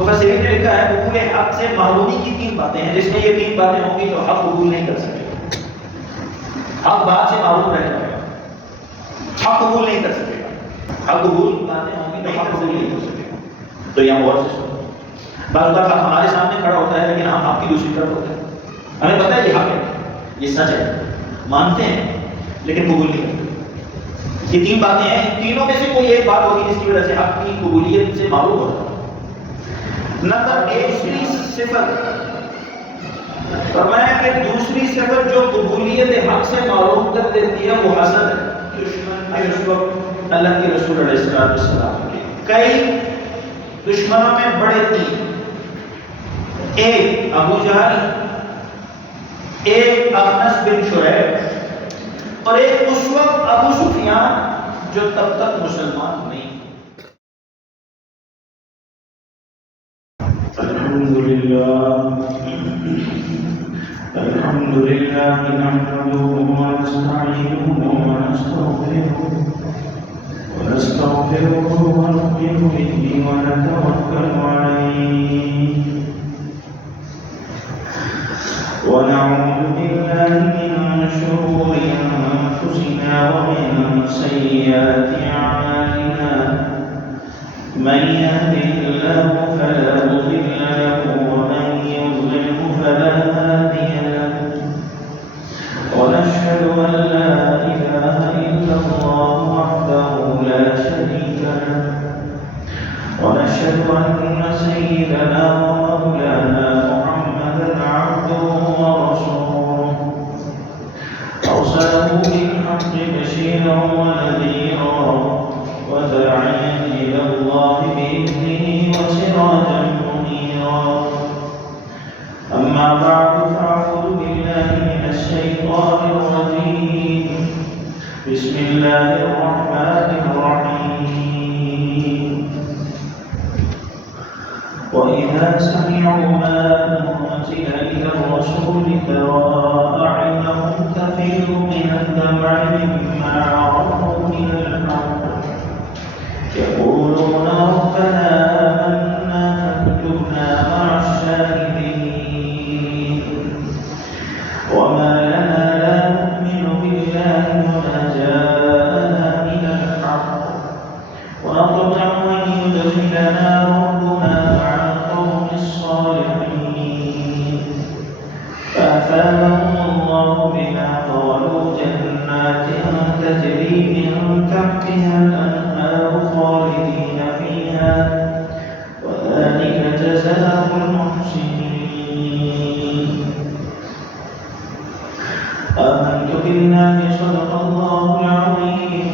مفسرین نے لکھا ہے قبول حق سے محرومی کی 3 باتیں ہیں، جس میں یہ 3 باتیں ہوں گی تو حق قبول نہیں کر سکے گا، حق بات سے محروم رہ جائے گا، حق قبول نہیں کر سکے گا، حق قبول باتیں ہوں گی تو حق قبول نہیں کر سکے گا۔ تو یہاں غور سے سنو، بعض اوقات ہمارے سامنے کھڑا ہوتا ہے لیکن ہم آپ کی دوسری طرف ہوتے ہیں، ہمیں پتہ ہے یہ حق ہے، یہ سچ ہے، مانتے ہیں لیکن قبول نہیں کرتے۔ یہ 3 باتیں ہیں، ان تینوں میں سے کوئی ایک بات ہوگی جس کی وجہ سے حق کی قبولیت سے معروف ہوتا ہے۔ نمبر 1 صفت، فرمایا کہ دوسری صفت جو قبولیت حق سے معروف کر دیتی ہے وہ حسد ہے۔ اس وقت اللہ کے رسول علیہ السلام کئی دشمنوں میں بڑے 3، ایک ابو جہل، ایک اخنس بن شریح اور ایک اس وقت ابو سفیان جو تب تک مسلمان نہیں۔ الحمد لله نحمده ونستعينه ونستغفره ونؤمن به ونتوكل عليه ونعوذ بالله من شرور أنفسنا ومن سيئات أعمالنا من يهده الله فلا مضل له ومن يضلل فلا هادي له ونشهد أن لا إله إلا الله وحده لا شريك له ونشهد أن سيدنا ومولانا محمدا عبده ورسوله أرسله بالحق بشيرا ونذيرا وداعيا إلى الله بإذنه وسراجا منيرا أما بعد فأعوذ بالله من الشيطان الرجيم بسم الله الرحمن الرحيم وإذا سمعوا ما أنزل إلى الرسول ترى أعينهم تفيض من الدمع مما عرفوا من الحق يقولون ربنا آمنا فاكتبنا مع الشاهدين وما لنا لا نؤمن بالله وما جاءنا من الحق ونطمع أن يدخلنا ربنا مع القوم الصالحين فأثابهم الله بما قالوا جنات تجري من تحتها الأنهار خالدين فيها وذلك جزاء المحسنين آمنت بالله صدق الله العظيم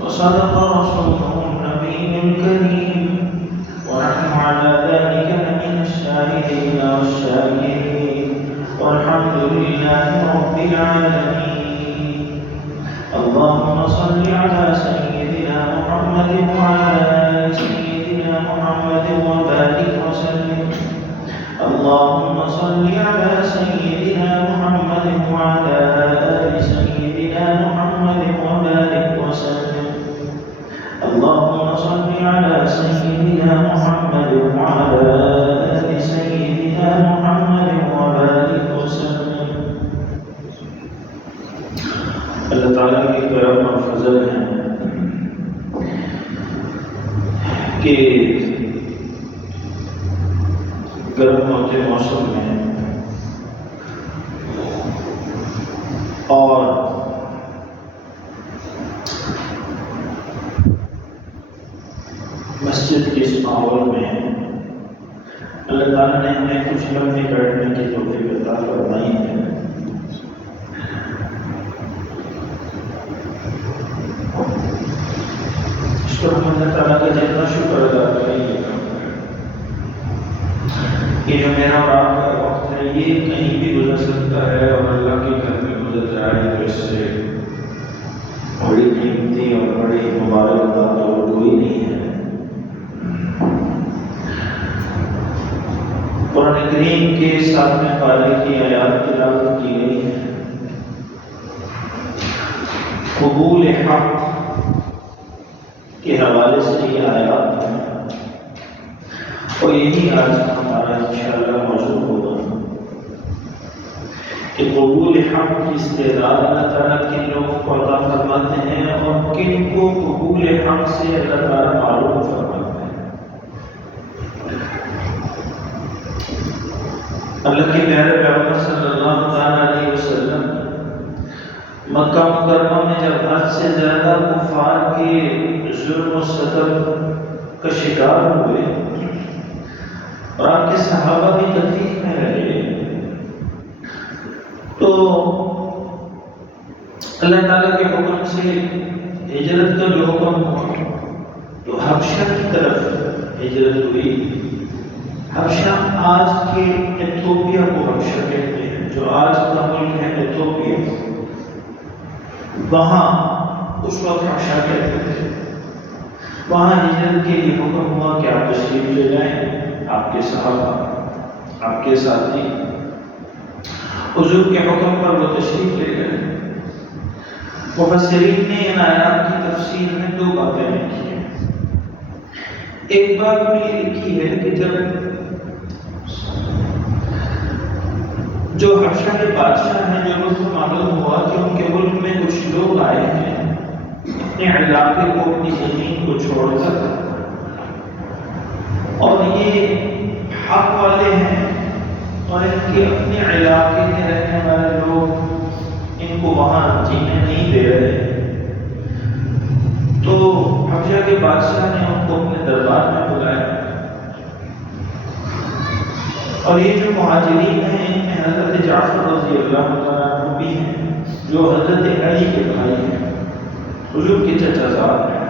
وصدق رسوله النبي الكريم ونحن على ذلك لمن الشاهدين والشاكرين والحمد لله رب العالمين اللهم صل على سيدنا محمد وعلى آل سيدنا محمد وبارك وسلم اللهم صل على سيدنا محمد وعلى آل سيدنا محمد وبارك وسلم اللهم صل على سيدنا محمد وعلى آل سيدنا محمد وبارك وسلم۔ اللہ تعالیٰ کی کرم اور فضل ہے کہ گرم ہوتے موسم میں اور مسجد کے اس ماحول میں اللہ تعالیٰ نے ہمیں کچھ لمحے بیٹھنے کی توفیق عطا فرمائی ہے۔ اس پر ہم اللہ تعالیٰ کا جتنا شکر ادا کریں گے کہ جو میرا اور آپ کا وقت ہے یہ کہیں بھی گزر سکتا ہے اور اللہ کے گھر میں گزر جائے تو اس سے بڑی قیمتی اور بڑی مبارک بات اور کوئی نہیں ہے۔ قرآن کریم کے 7ویں پارے کی آیات تلاوت کی گئی ہے۔ قبول حق کے حوالے سے یہ آیات ہے۔ اور یہی آج ہمارا انشاءاللہ موضوع ہوگا کہ قبول حق کی استعداد اللہ تعالیٰ کن لوگوں کو عطا فرماتے ہیں اور کن کو قبول حق سے اللہ تعالیٰ معلوم فرماتے ہیں۔ اللہ کے پیارے پیغمبر صلی اللہ علیہ وسلم مکہ مکرمہ میں جب حد سے زیادہ کفار کے ظلم و ستم کا شکار ہوئے اور آپ کے صحابہ بھی تکلیف میں رہے، تو اللہ تعالیٰ کے حکم سے ہجرت کا جو حکم ہوا تو حبشہ کی طرف ہجرت ہوئی۔ حبشہ آج کے ایتھوپیا کو حبشہ کہتے ہیں، جو آج کا ملک ہے ایتھوپیا، وہاں اس وقت حبشہ کہتے تھے۔ وہاں ہجرت کے لیے حکم ہوا کہ آپ تشریف لے جائیں، آپ کے صحابہ، آپ کے ساتھی حضور کے حکم پر وہ تشریف لے گئے۔ مفسرین نے ان آیات کی تفسیر میں دو باتیں لکھی ہیں۔ ایک بات تو یہ لکھی ہے کہ جب جو حبشہ کے بادشاہ ہیں، جو ملک معلوم ہوا کہ ان کے ملک میں کچھ لوگ آئے ہیں اپنے علاقے کو، اپنی زمین کو چھوڑ کر، اور یہ حق والے ہیں اور ان کے اپنے علاقے میں رہنے والے لوگ ان کو وہاں جینے نہیں دے رہے، تو حبشہ کے بادشاہ نے ان کو اپنے دربار میں بلایا۔ اور یہ جو مہاجرین ہیں ان میں حضرت جعفر رضی اللہ تعالیٰ عنہ بھی ہیں، جو حضرت علی کے بھائی ہیں، حضور کے چچا زاد ہیں،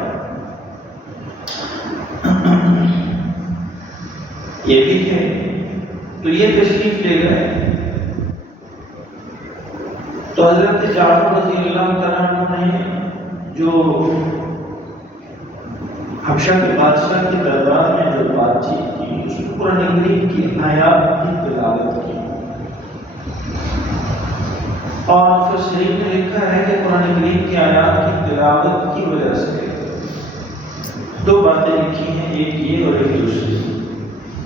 یہ بھی ہے۔ تو یہ تشریف لے گئے، تو حضرت جعفر رضی اللہ تعالیٰ عنہ نے جو حبشہ کے بادشاہ کے دربار میں جو بات چیت کی، اس کو قرآن کریم کی آیات کی تلاوت کی، اور مفسرین نے لکھا ہے کہ قرآن کریم کی آیات کی تلاوت کی وجہ سے دو باتیں لکھی ہیں، ایک یہ اور ایک دوسری،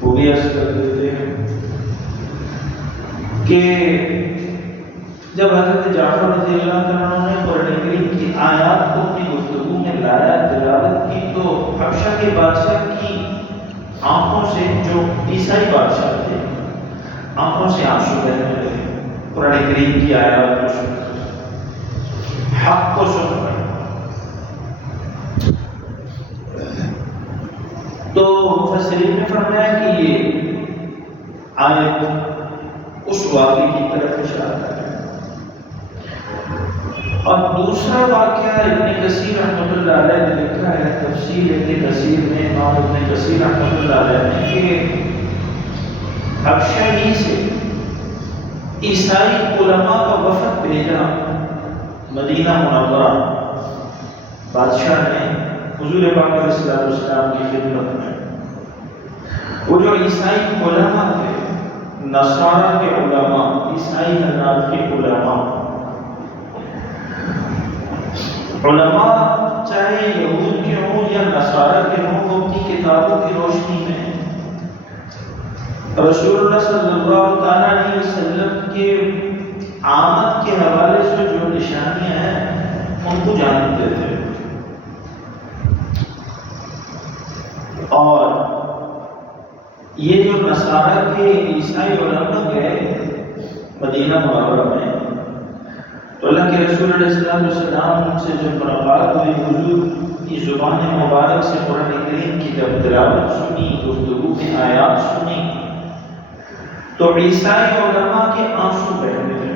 وہ بھی عرض کر دیتے ہیں کہ جب حضرت جعفر رضی اللہ تعالیٰ نے قرآن کریم کی آیات کو اپنی گفتگو میں لایا، تلاوت کی، تو حبشہ کے بادشاہ کی آنکھوں سے، جو عیسائی بادشاہ تھے، آنکھوں سے آنسو بہنے لگے قرآن کریم کی آیات کو سن کر، حق کو سن کر۔ تو مفسرین نے فرمایا کہ یہ آیت اس واقعے کی طرف اشارہ ہے۔ اور دوسرا واقعہ ابن کثیر رحمۃ اللہ علیہ نے لکھا ہے تفسیر ابن کثیر میں، امام ابن کثیر رحمۃ اللہ علیہ نے، کہ حبشہ ہی سے عیسائی علماء کا وفد بھیجا مدینہ منورہ بادشاہ نے حضور پاک علیہ السلام کی خدمت میں۔ وہ جو عیسائی علماء تھے، نصارہ کے علماء، عیسائی حضرات کے علماء چاہے یہود کے ہوں یا نصارہ کے ہوں، وہ اپنی کتابوں کی روشنی میں رسول اللہ صلی اللہ تعالیٰ علیہ وسلم کے آمد کے حوالے سے جو نشانیاں ہیں ان کو جانتے تھے، اور یہ جو نصارہ کے عیسائی علماء گئے مدینہ منورہ میں، تو اللہ کے رسول علیہ السلام سے جب ملاقات ہوئی، حضور کی زبان مبارک سے قرآن کریم کی جب تلاوت سنی، گفتگو میں آیات سنی، تو عیسائی علماء کے آنسو بہنے لگے۔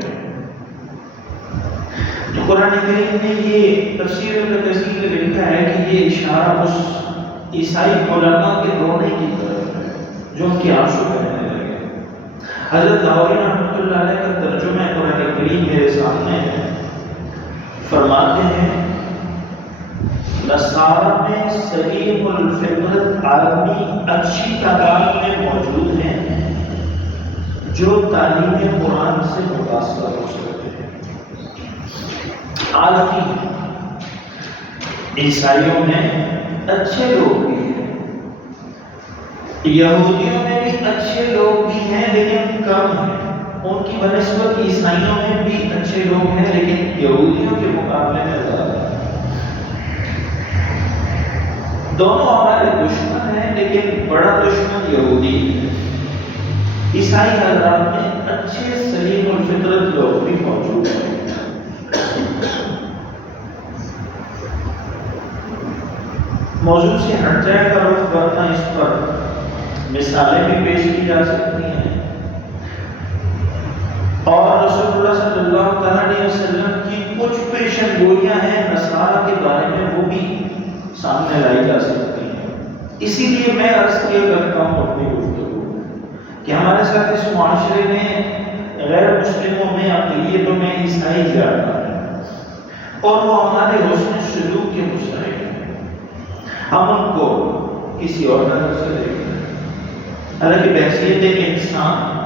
تو قرآن کریم نے یہ تفسیر ابن کثیر میں لکھا ہے کہ یہ اشارہ اس عیسائی علماء کے رونے کی طرف ہے جو ان کے آنسو بہنے لگے۔ حضرت لاہوری رحمۃ اللہ علیہ کا ترجمہ قرآن کریم میرے سامنے ہے، فرماتے ہیں نصارہ میں سلیم الفطرت آدمی اچھی تعداد میں موجود ہیں جو تعلیم قرآن سے متاثر ہو سکتے ہیں۔ عالمی عیسائیوں میں اچھے لوگ بھی ہیں، یہودیوں میں بھی اچھے لوگ بھی ہیں لیکن کم ہیں، ان کی بنسبت عیسائیوں میں بھی اچھے لوگ ہیں لیکن یہودیوں کے مقابلے میں زیادہ ہیں۔ دونوں ہمارے دشمن ہیں لیکن بڑا دشمن یہودی ہے۔ عیسائی حضرات میں اچھے سلیم الفطرت لوگ بھی موجود ہیں۔ موضوع سے ہٹ جائے گا رخ، ورنہ اس پر مثالیں بھی پیش کی جا سکتی ہیں، اور رسول اللہ صلی اللہ علیہ وسلم کی کچھ پیشن گوئیاں ہیں نصارہ کے بارے میں، وہ بھی سامنے لائی جا سکتی ہیں۔ اسی لیے میں عرض کیا کرتا ہوں اپنی گفتگو کہ ہمارے ساتھ اس معاشرے میں غیر مسلموں میں اقلیتوں میں عیسائی زیادہ ہیں اور وہ ہمارے حسن سلوک کے مستحق ہیں، ہم ان کو کسی اور نظر سے دیکھتے ہیں، حالانکہ بحیثیت انسان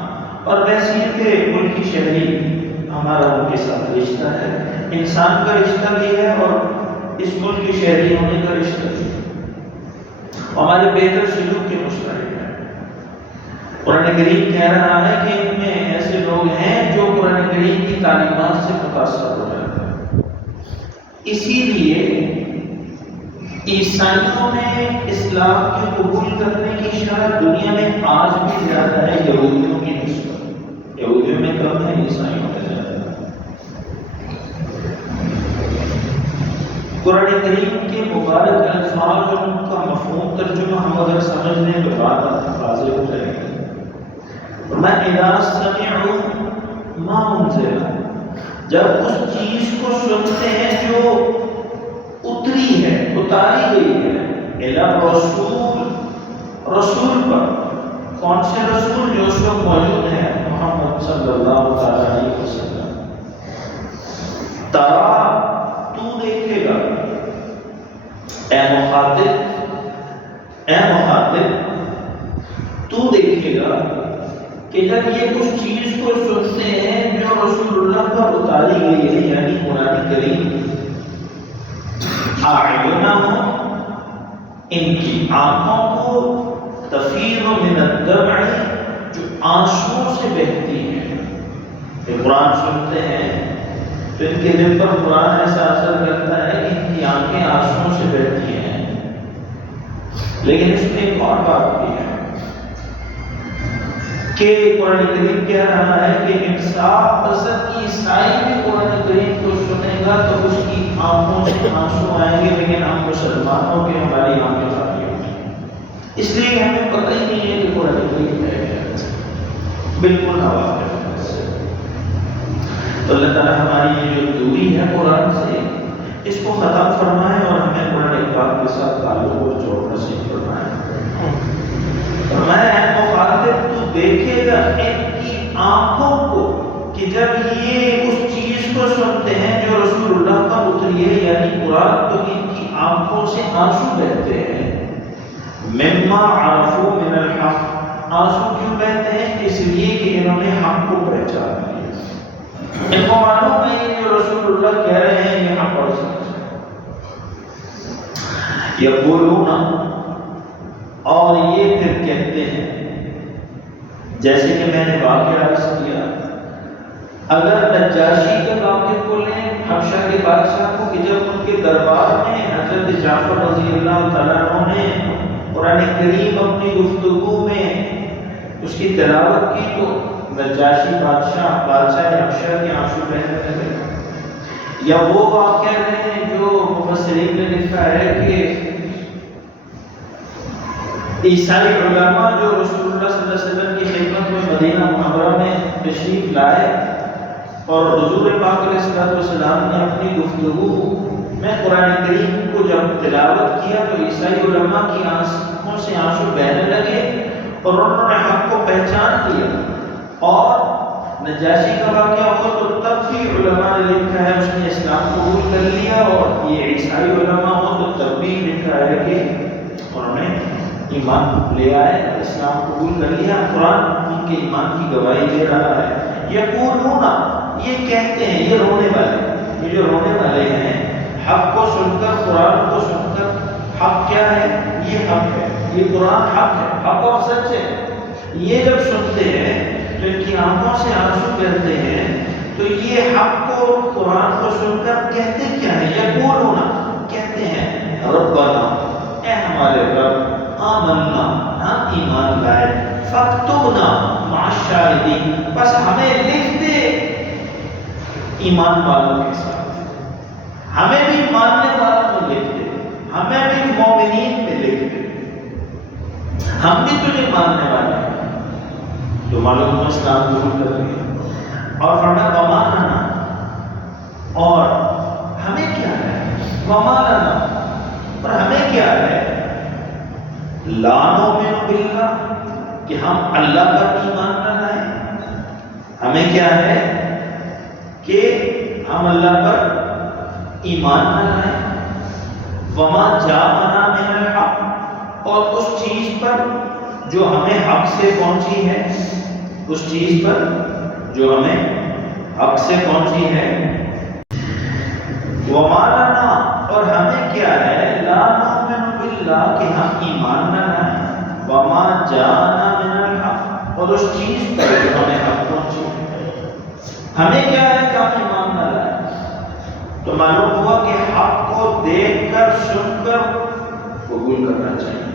اور بحیثیت ملکی شہری ہمارا ان کے ساتھ رشتہ ہے، انسان کا رشتہ بھی ہے اور اس ملک کی شہری ہونے کا رشتہ بھی ہے، ہمارے بہتر سلوک کے مستحق ہیں۔ قرآن کریم کہہ رہا ہے کہ ان میں ایسے لوگ ہیں جو قرآن کریم کی تعلیمات سے متاثر ہو جاتے ہیں۔ اسی لیے عیسائیوں میں اسلام کے قبول کرنے کی شرح دنیا میں آج بھی زیادہ ہے یہودیوں کی نسبت، یہودیوں میں کم ہے، عیسائیوں میں زیادہ ہے۔ قرآن کریم کے مبارک الفاظ اور ان کا مفہوم ترجمہ ہم اگر سمجھ لیں تو بات واضح ہو جائے گی۔ میں اذا سمعوا ما انزل، جب اس چیز کو سنتے ہیں جو اتری ہے، اتاری گئی ہے، الی رسول، رسول پر، کون سے رسول؟ جو اس وقت موجود ہیں، محمد صلی اللہ علیہ وسلم۔ ترا، تو دیکھے گا، اے مخاطب تو دیکھے گا کہ جب یہ کچھ چیز کو سنتے ہیں جو رسول اللہ پر اتاری گئی ہے، یعنی قرآن کریم، اعینہم، ان کی آنکھوں کو، تفیض من الدمع، جو آنسوؤں سے بہتی ہیں، کہ قرآن سنتے ہیں تو ان کے دل پر قرآن ایسا اثر کرتا ہے کہ ان کی آنکھیں آنسوؤں سے بہتی ہیں۔ لیکن اس میں ایک اور بات بھی ہے کہ قرآن کریم کہہ رہا ہے کہ انصاف پسند عیسائی بھی قرآن کریم کو سنے گا تو اس کی آنکھوں سے آنسو آئیں گے، لیکن ہم مسلمانوں کے ہماری آنکھیں خالی ہوں گی، اس لیے ہمیں پتہ ہی نہیں ہے کہ قرآن کریم ہے کیا، بالکل ناواقف سے۔ تو اللہ تعالیٰ ہماری یہ جو دوری ہے قرآن سے، اس کو ختم فرمائے اور ہمیں قرآن پاک کے ساتھ تعلق اور جوڑ نصیب فرمائے۔ فرمایا ہے مخاطب تو دیکھے گا ان کی آنکھوں کو کہ جب یہ اس چیز کو سنتے ہیں جو رسول اللہ کا اتری ہے یعنی قرآن، تو ان کی آنکھوں سے آنسو بہتے ہیں۔ مما عرفوا من الحق، آنسو کیوں بہتے ہیں؟ اس لیے کہ انہوں نے حق کو پہچان لیا، ان کو معلوم ہے یہ جو رسول اللہ کہہ رہے ہیں یہ حق اور سچ ہے۔ یقولون، اور یہ پھر کہتے ہیں، جیسے کہ میں نے واقعہ عرض کیا، اگر نجاشی کے واقعے کو لیں، حبشہ کے بادشاہ کو، کہ جب ان کے دربار میں حضرت جعفر رضی اللہ تعالیٰ عنہ نے قرآن کریم اپنی گفتگو میں اس کی تلاوت کی تو نجاشی بادشاہ حبشہ کے آنسو بہنے لگے۔ یا وہ واقعہ ہے جو مفسرین نے لکھا ہے کہ عیسائی علماء جو رسول اللہ صلی اللہ علیہ وسلم کی خدمت میں مدینہ منورہ میں تشریف لائے اور حضور پاک علیہ السلام نے اپنی گفتگو میں قرآن کریم کو جب تلاوت کیا تو عیسائی علماء کی آنکھوں سے آنسو بہنے لگے اور انہوں نے حق کو پہچان لیا۔ اور نجاشی کا واقعہ ہوا تو تب بھی علماء نے لکھا ہے اس نے اسلام قبول کر لیا، اور یہ عیسائی علماء ہو تو تب بھی لکھا ہے کہ انہوں نے ایمان لے آئے، اسلام قبول کر لیا۔ قرآن ان کے ایمان کی گواہی دے رہا ہے۔ یقولون، یہ کہتے ہیں، یہ رونے والے، یہ جو رونے والے ہیں حق کو سن کر، قرآن کو سن کر، حق کیا ہے؟ یہ حق ہے، یہ قرآن حق ہے، حق اور سچ ہے. یہ جب سنتے ہیں تو ان کی آنکھوں سے آنسو بہتے ہیں. تو یہ حق کو قرآن کو سن کر کہتے کیا ہے؟ یقولون کہتے ہیں ربنا اے ہمارے رب آمنا ہم ایمان لائے فاکتبنا مع الشاہدین بس ہمیں لکھ دے ایمان والوں کے ساتھ. ہمیں بھی ماننے والوں میں لکھ دے, ہمیں بھی مومنین میں لکھ دے, ہم بھی تجھے ماننے والے ہیں. تو معلوم اسلام قبول کر لیا اور فرمایا وما لنا, اور ہمیں کیا ہے, وما لنا اور ہمیں کیا ہے, لا نؤمن باللہ کہ ہم اللہ پر ایمان نہ لائیں. ہمیں کیا ہے کہ ہم اللہ پر ایمان نہ لائیں. وما جاءنا من الحق اور اس چیز پر جو ہمیں حق سے پہنچی ہے, اس چیز پر جو ہمیں حق سے پہنچی ہے. وما لنا اور ہمیں کیا ہے, لا نؤمن باللہ کہ ہم ایمان نہ لائیں. وما جاءنا من الحق اور اس چیز پر جو ہمیں حق پہنچی ہے. ہمیں کیا ہے کہ ہم ایمان نہ لائیں. تو معلوم ہوا کہ حق کو دیکھ کر سن کر قبول کرنا چاہیے.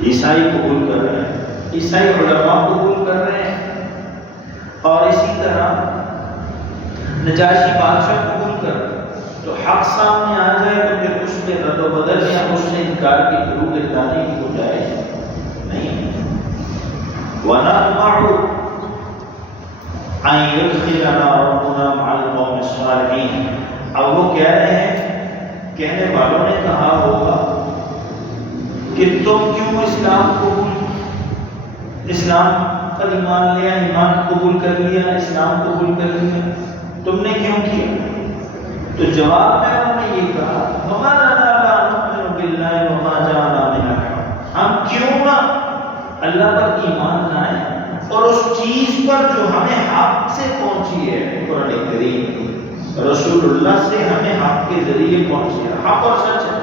عیسائی قبول کر رہے ہیں, عیسائی علماء قبول کر رہے ہیں, اور اسی طرح نجاشی بادشاہ قبول کر رہے ہیں. تو حق سامنے آ جائے تو پھر اس میں رد و بدل یا اس سے انکار کی ضرور گردانی کی گنجائش نہیں. وَنَطْمَعُ أَن يُدْخِلَنَا رَبُّنَا مَعَ الْقَوْمِ الصَّالِحِينَ. اب وہ کہہ رہے ہیں, کہنے والوں نے کہا ہوگا کہ تم کیوں اسلام پر ایمان لیا, ایمان قبول کر لیا, اسلام قبول کر لیا, تم نے کیوں کیا؟ تو جواب میں انہوں نے یہ کہا وما لنا لا نؤمن باللہ وما جاءنا من الحق. ہم کیوں نہ اللہ پر ایمان لائیں اور اس چیز پر جو ہمیں حق سے پہنچی ہے, قرآن کریم رسول اللہ سے ہمیں حق کے ذریعے پہنچی ہے, حق اور سچ ہے.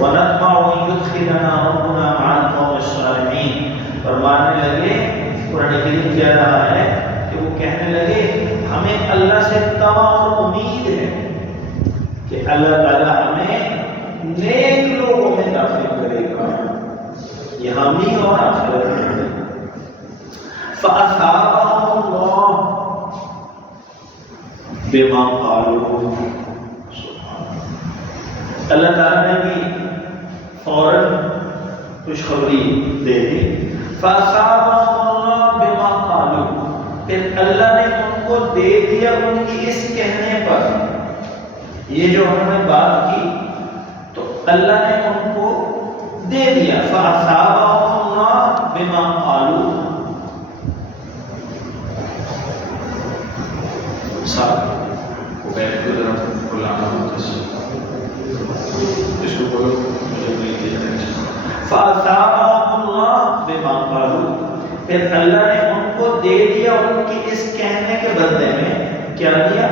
وَنَطْمَعُ أَن يُدْخِلَنَا رَبُّنَا مَعَ الْقَوْمِ الصَّالِحِينَ. فرمانے لگے, قرآن کریم کہہ رہا ہے کہ وہ کہنے لگے ہمیں اللہ سے طمع اور امید ہے کہ اللہ تعالیٰ ہمیں نیک لوگوں میں داخل کرے گا, یہاں بھی اور آخرت میں. فَأَثَابَهُمُ اللَّهُ بِمَا قَالُوا. اللہ تعالیٰ نے بھی فوراً خوشخبری دے دی. فَأَثَابَهُمُ اللَّهُ بِمَا قَالُوا. پھر اللہ نے ان کو دے دیا ان کی اس کہنے پر, یہ جو انہوں نے بات کی تو اللہ نے ان کو دے دیا. فَأَثَابَهُمُ اللَّهُ بِمَا قَالُوا. ساتھ وہ بیٹھ کو ذرا بلانا ہوتا ہے, اس کو بولو مجھے نہیں دیا. فَأَثَابَهُمُ اللَّهُ بِمَا قَالُوا. پھر اللہ نے ان کو دے دیا ان کی اس کہنے کے بدلے میں. کیا دیا؟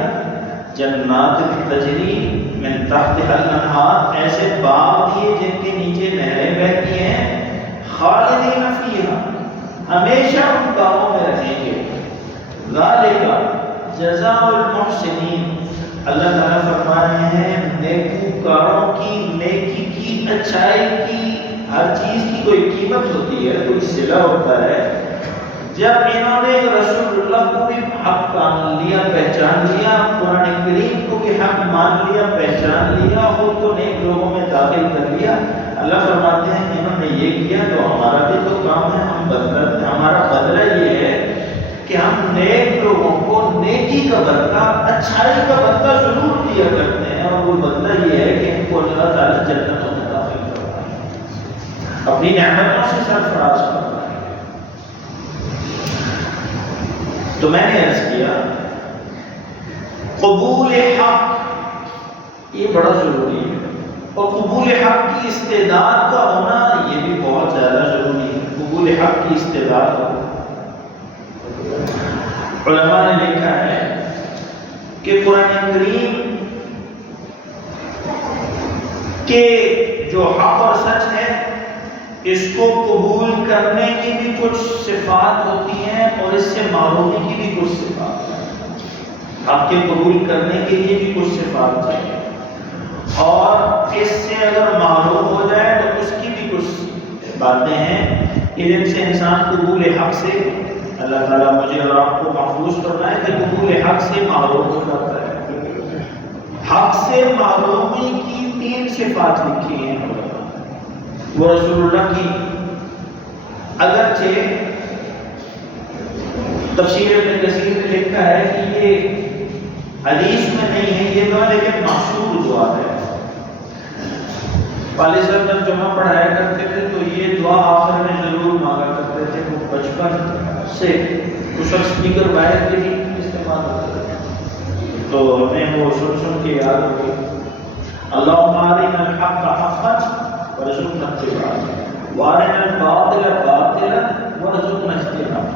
جنات تجری من تحتها الانہار, ایسے باغ دیے جن کے نیچے نہریں بہتی ہیں. خالدین فیہا, ہمیشہ ان باغوں میں رہیں گے. ذالک جزاء المحسنین. اللہ تعالیٰ فرما رہے ہیں نیکوکاروں کی, نیکی کی, اچھائی کی, ہر چیز کی کوئی قیمت ہوتی ہے, کوئی صلہ ہوتا ہے. جب انہوں نے رسول اللہ کو بھی حق مان لیا, پہچان لیا, قرآن کریم کو بھی حق مان لیا, پہچان لیا, خود کو نیک لوگوں میں داخل کر لیا, اللہ فرماتے ہیں کہ انہوں نے یہ کیا تو ہمارا بھی تو کام ہے, ہم بدلہ, ہمارا بدلہ یہ ہے کہ ہم نیک لوگوں کو نیکی کا بدلہ, اچھائی کا بدلہ ضرور دیا کرتے ہیں. اور وہ بدلہ یہ ہے کہ ان کو اللہ تعالیٰ جنتوں میں داخل کرتا ہے, اپنی نعمتوں سے سرفراز کرتا ہے. تو میں نے عرض کیا قبول حق یہ بڑا ضروری ہے, اور قبول حق کی استعداد کا ہونا یہ بھی بہت زیادہ ضروری ہے. قبول حق کی استعداد کا, علماء نے لکھا ہے کہ قرآن کریم کے جو حق اور سچ ہے اس کو قبول کرنے کی بھی کچھ صفات ہوتی ہیں اور اس سے معروفی کی بھی کچھ صفات ہیں. حق کے قبول کرنے کے لیے بھی کچھ صفات چاہیے اور اس سے اگر معروف ہو جائے تو اس کی بھی کچھ باتیں ہیں کہ جن سے انسان قبول حق سے، اللہ تعالیٰ مجھے اور آپ کو محفوظ کرنا ہے کہ قبول حق سے معروف ہو جاتا ہے. حق سے معروفی کی 3 صفات لکھی ہیں وہ رسول اللہ کی. اگرچہ تفسیر ابن کثیر نے لکھا ہے کہ یہ حدیث میں نہیں ہے یہ دعا، لیکن مشہور دعا ہے. والد صاحب جب جمعہ پڑھایا کرتے تھے تو یہ دعا آخر میں ضرور مانگا کرتے تھے. وہ بچپن سے کچھ اسپیکر باہر کے بھی استعمال ہوتا تھا تو ہمیں وہ سن کے یاد ہو گئی. اللہم ارنا الحق حقا وارزقنا اتباعہ وارنا الباطل باطلا وارزقنا اجتنابہ.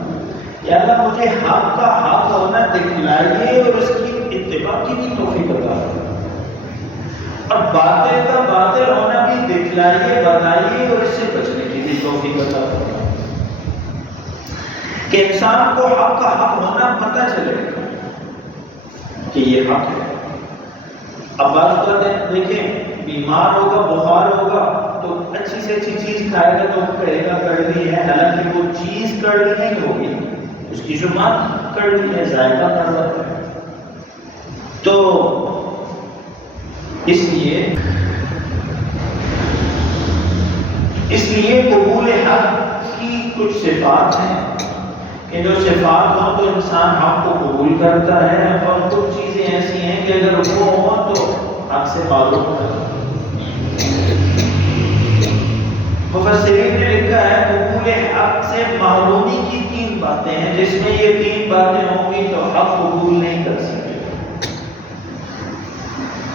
یا اللہ مجھے حق کا حق ہونا دکھلائیے اور اس کی اتباع کی بھی توفیق عطا فرمائیے، اور باطل کا باطل ہونا بھی دکھلائیے، بتائیے اور اس سے بچنے کی بھی توفیق عطا فرمائیے کہ انسان کو حق کا حق ہونا پتہ چلے کہ یہ حق ہے. اب بات کرتے ہیں دیکھیں بیمار ہوگا بخار ہوگا تو اچھی سے اچھی چیز کھائے گا تو کہے گا کڑوی ہے، حالانکہ وہ چیز کڑوی نہیں ہوگی، اس کی زبان کڑوی ہے، ذائقہ کڑوا ہے. تو اس لیے قبول حق کی کچھ صفات ہیں کہ جو صفات ہوں تو انسان حق کو قبول کرتا ہے، اور کچھ چیزیں ایسی ہیں کہ اگر وہ ہوں تو حق سے معلوم ہوتا ہے. مفسرین نے لکھا ہے قبول حق سے معلومی کی 3 باتیں ہیں، جس میں یہ 3 باتیں ہوں گی تو حق قبول نہیں کر سکے.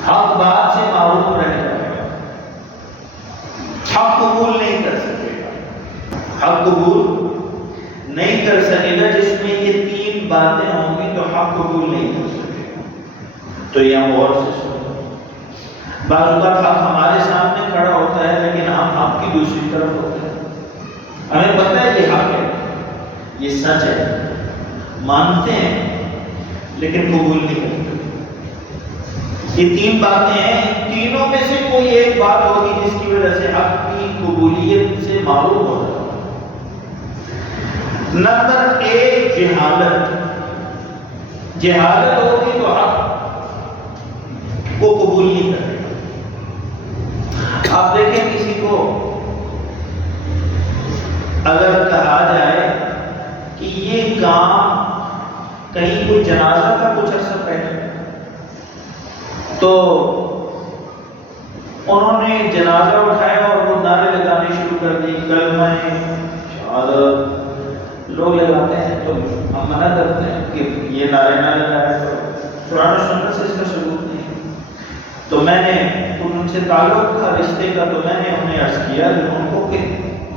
حق بات سے معروف رہ جائے گا، حق قبول نہیں کر سکے گا. حق قبول نہیں کر سکے گا جس میں یہ 3 باتیں ہوں گی تو حق قبول نہیں کر سکے گا. تو یہ غور سے سنو. بعض اوقات حق ہمارے سامنے کھڑا ہوتا ہے لیکن ہم حق کی دوسری طرف ہوتے ہیں. ہمیں پتہ ہے یہ حق ہے، یہ سچ ہے، مانتے ہیں لیکن قبول نہیں کرتے. یہ 3 باتیں ہیں، ان تینوں میں سے کوئی ایک بات ہوگی جس کی وجہ سے حق کی قبولیت سے معروف ہو جاتا ہے. نمبر 1 جہالت. جہالت ہوگی تو حق کو قبول نہیں کرے گا. آپ دیکھیں کسی کو اگر کہا جائے کہ یہ کام کہیں کوئی جنازہ کا کچھ عرصہ پہلے تو انہوں نے جنازہ اٹھایا اور وہ نعرے لگانے شروع کر دی، کلمہ شہادت لوگ لگاتے ہیں تو ہم منع کرتے ہیں کہ یہ نعرے نہ لگائے، تو قرآن و سنت سے اس کا ثبوت نہیں. تو میں نے ان سے تعلق تھا رشتے کا، تو میں نے انہیں عرض کیا ان کو کہ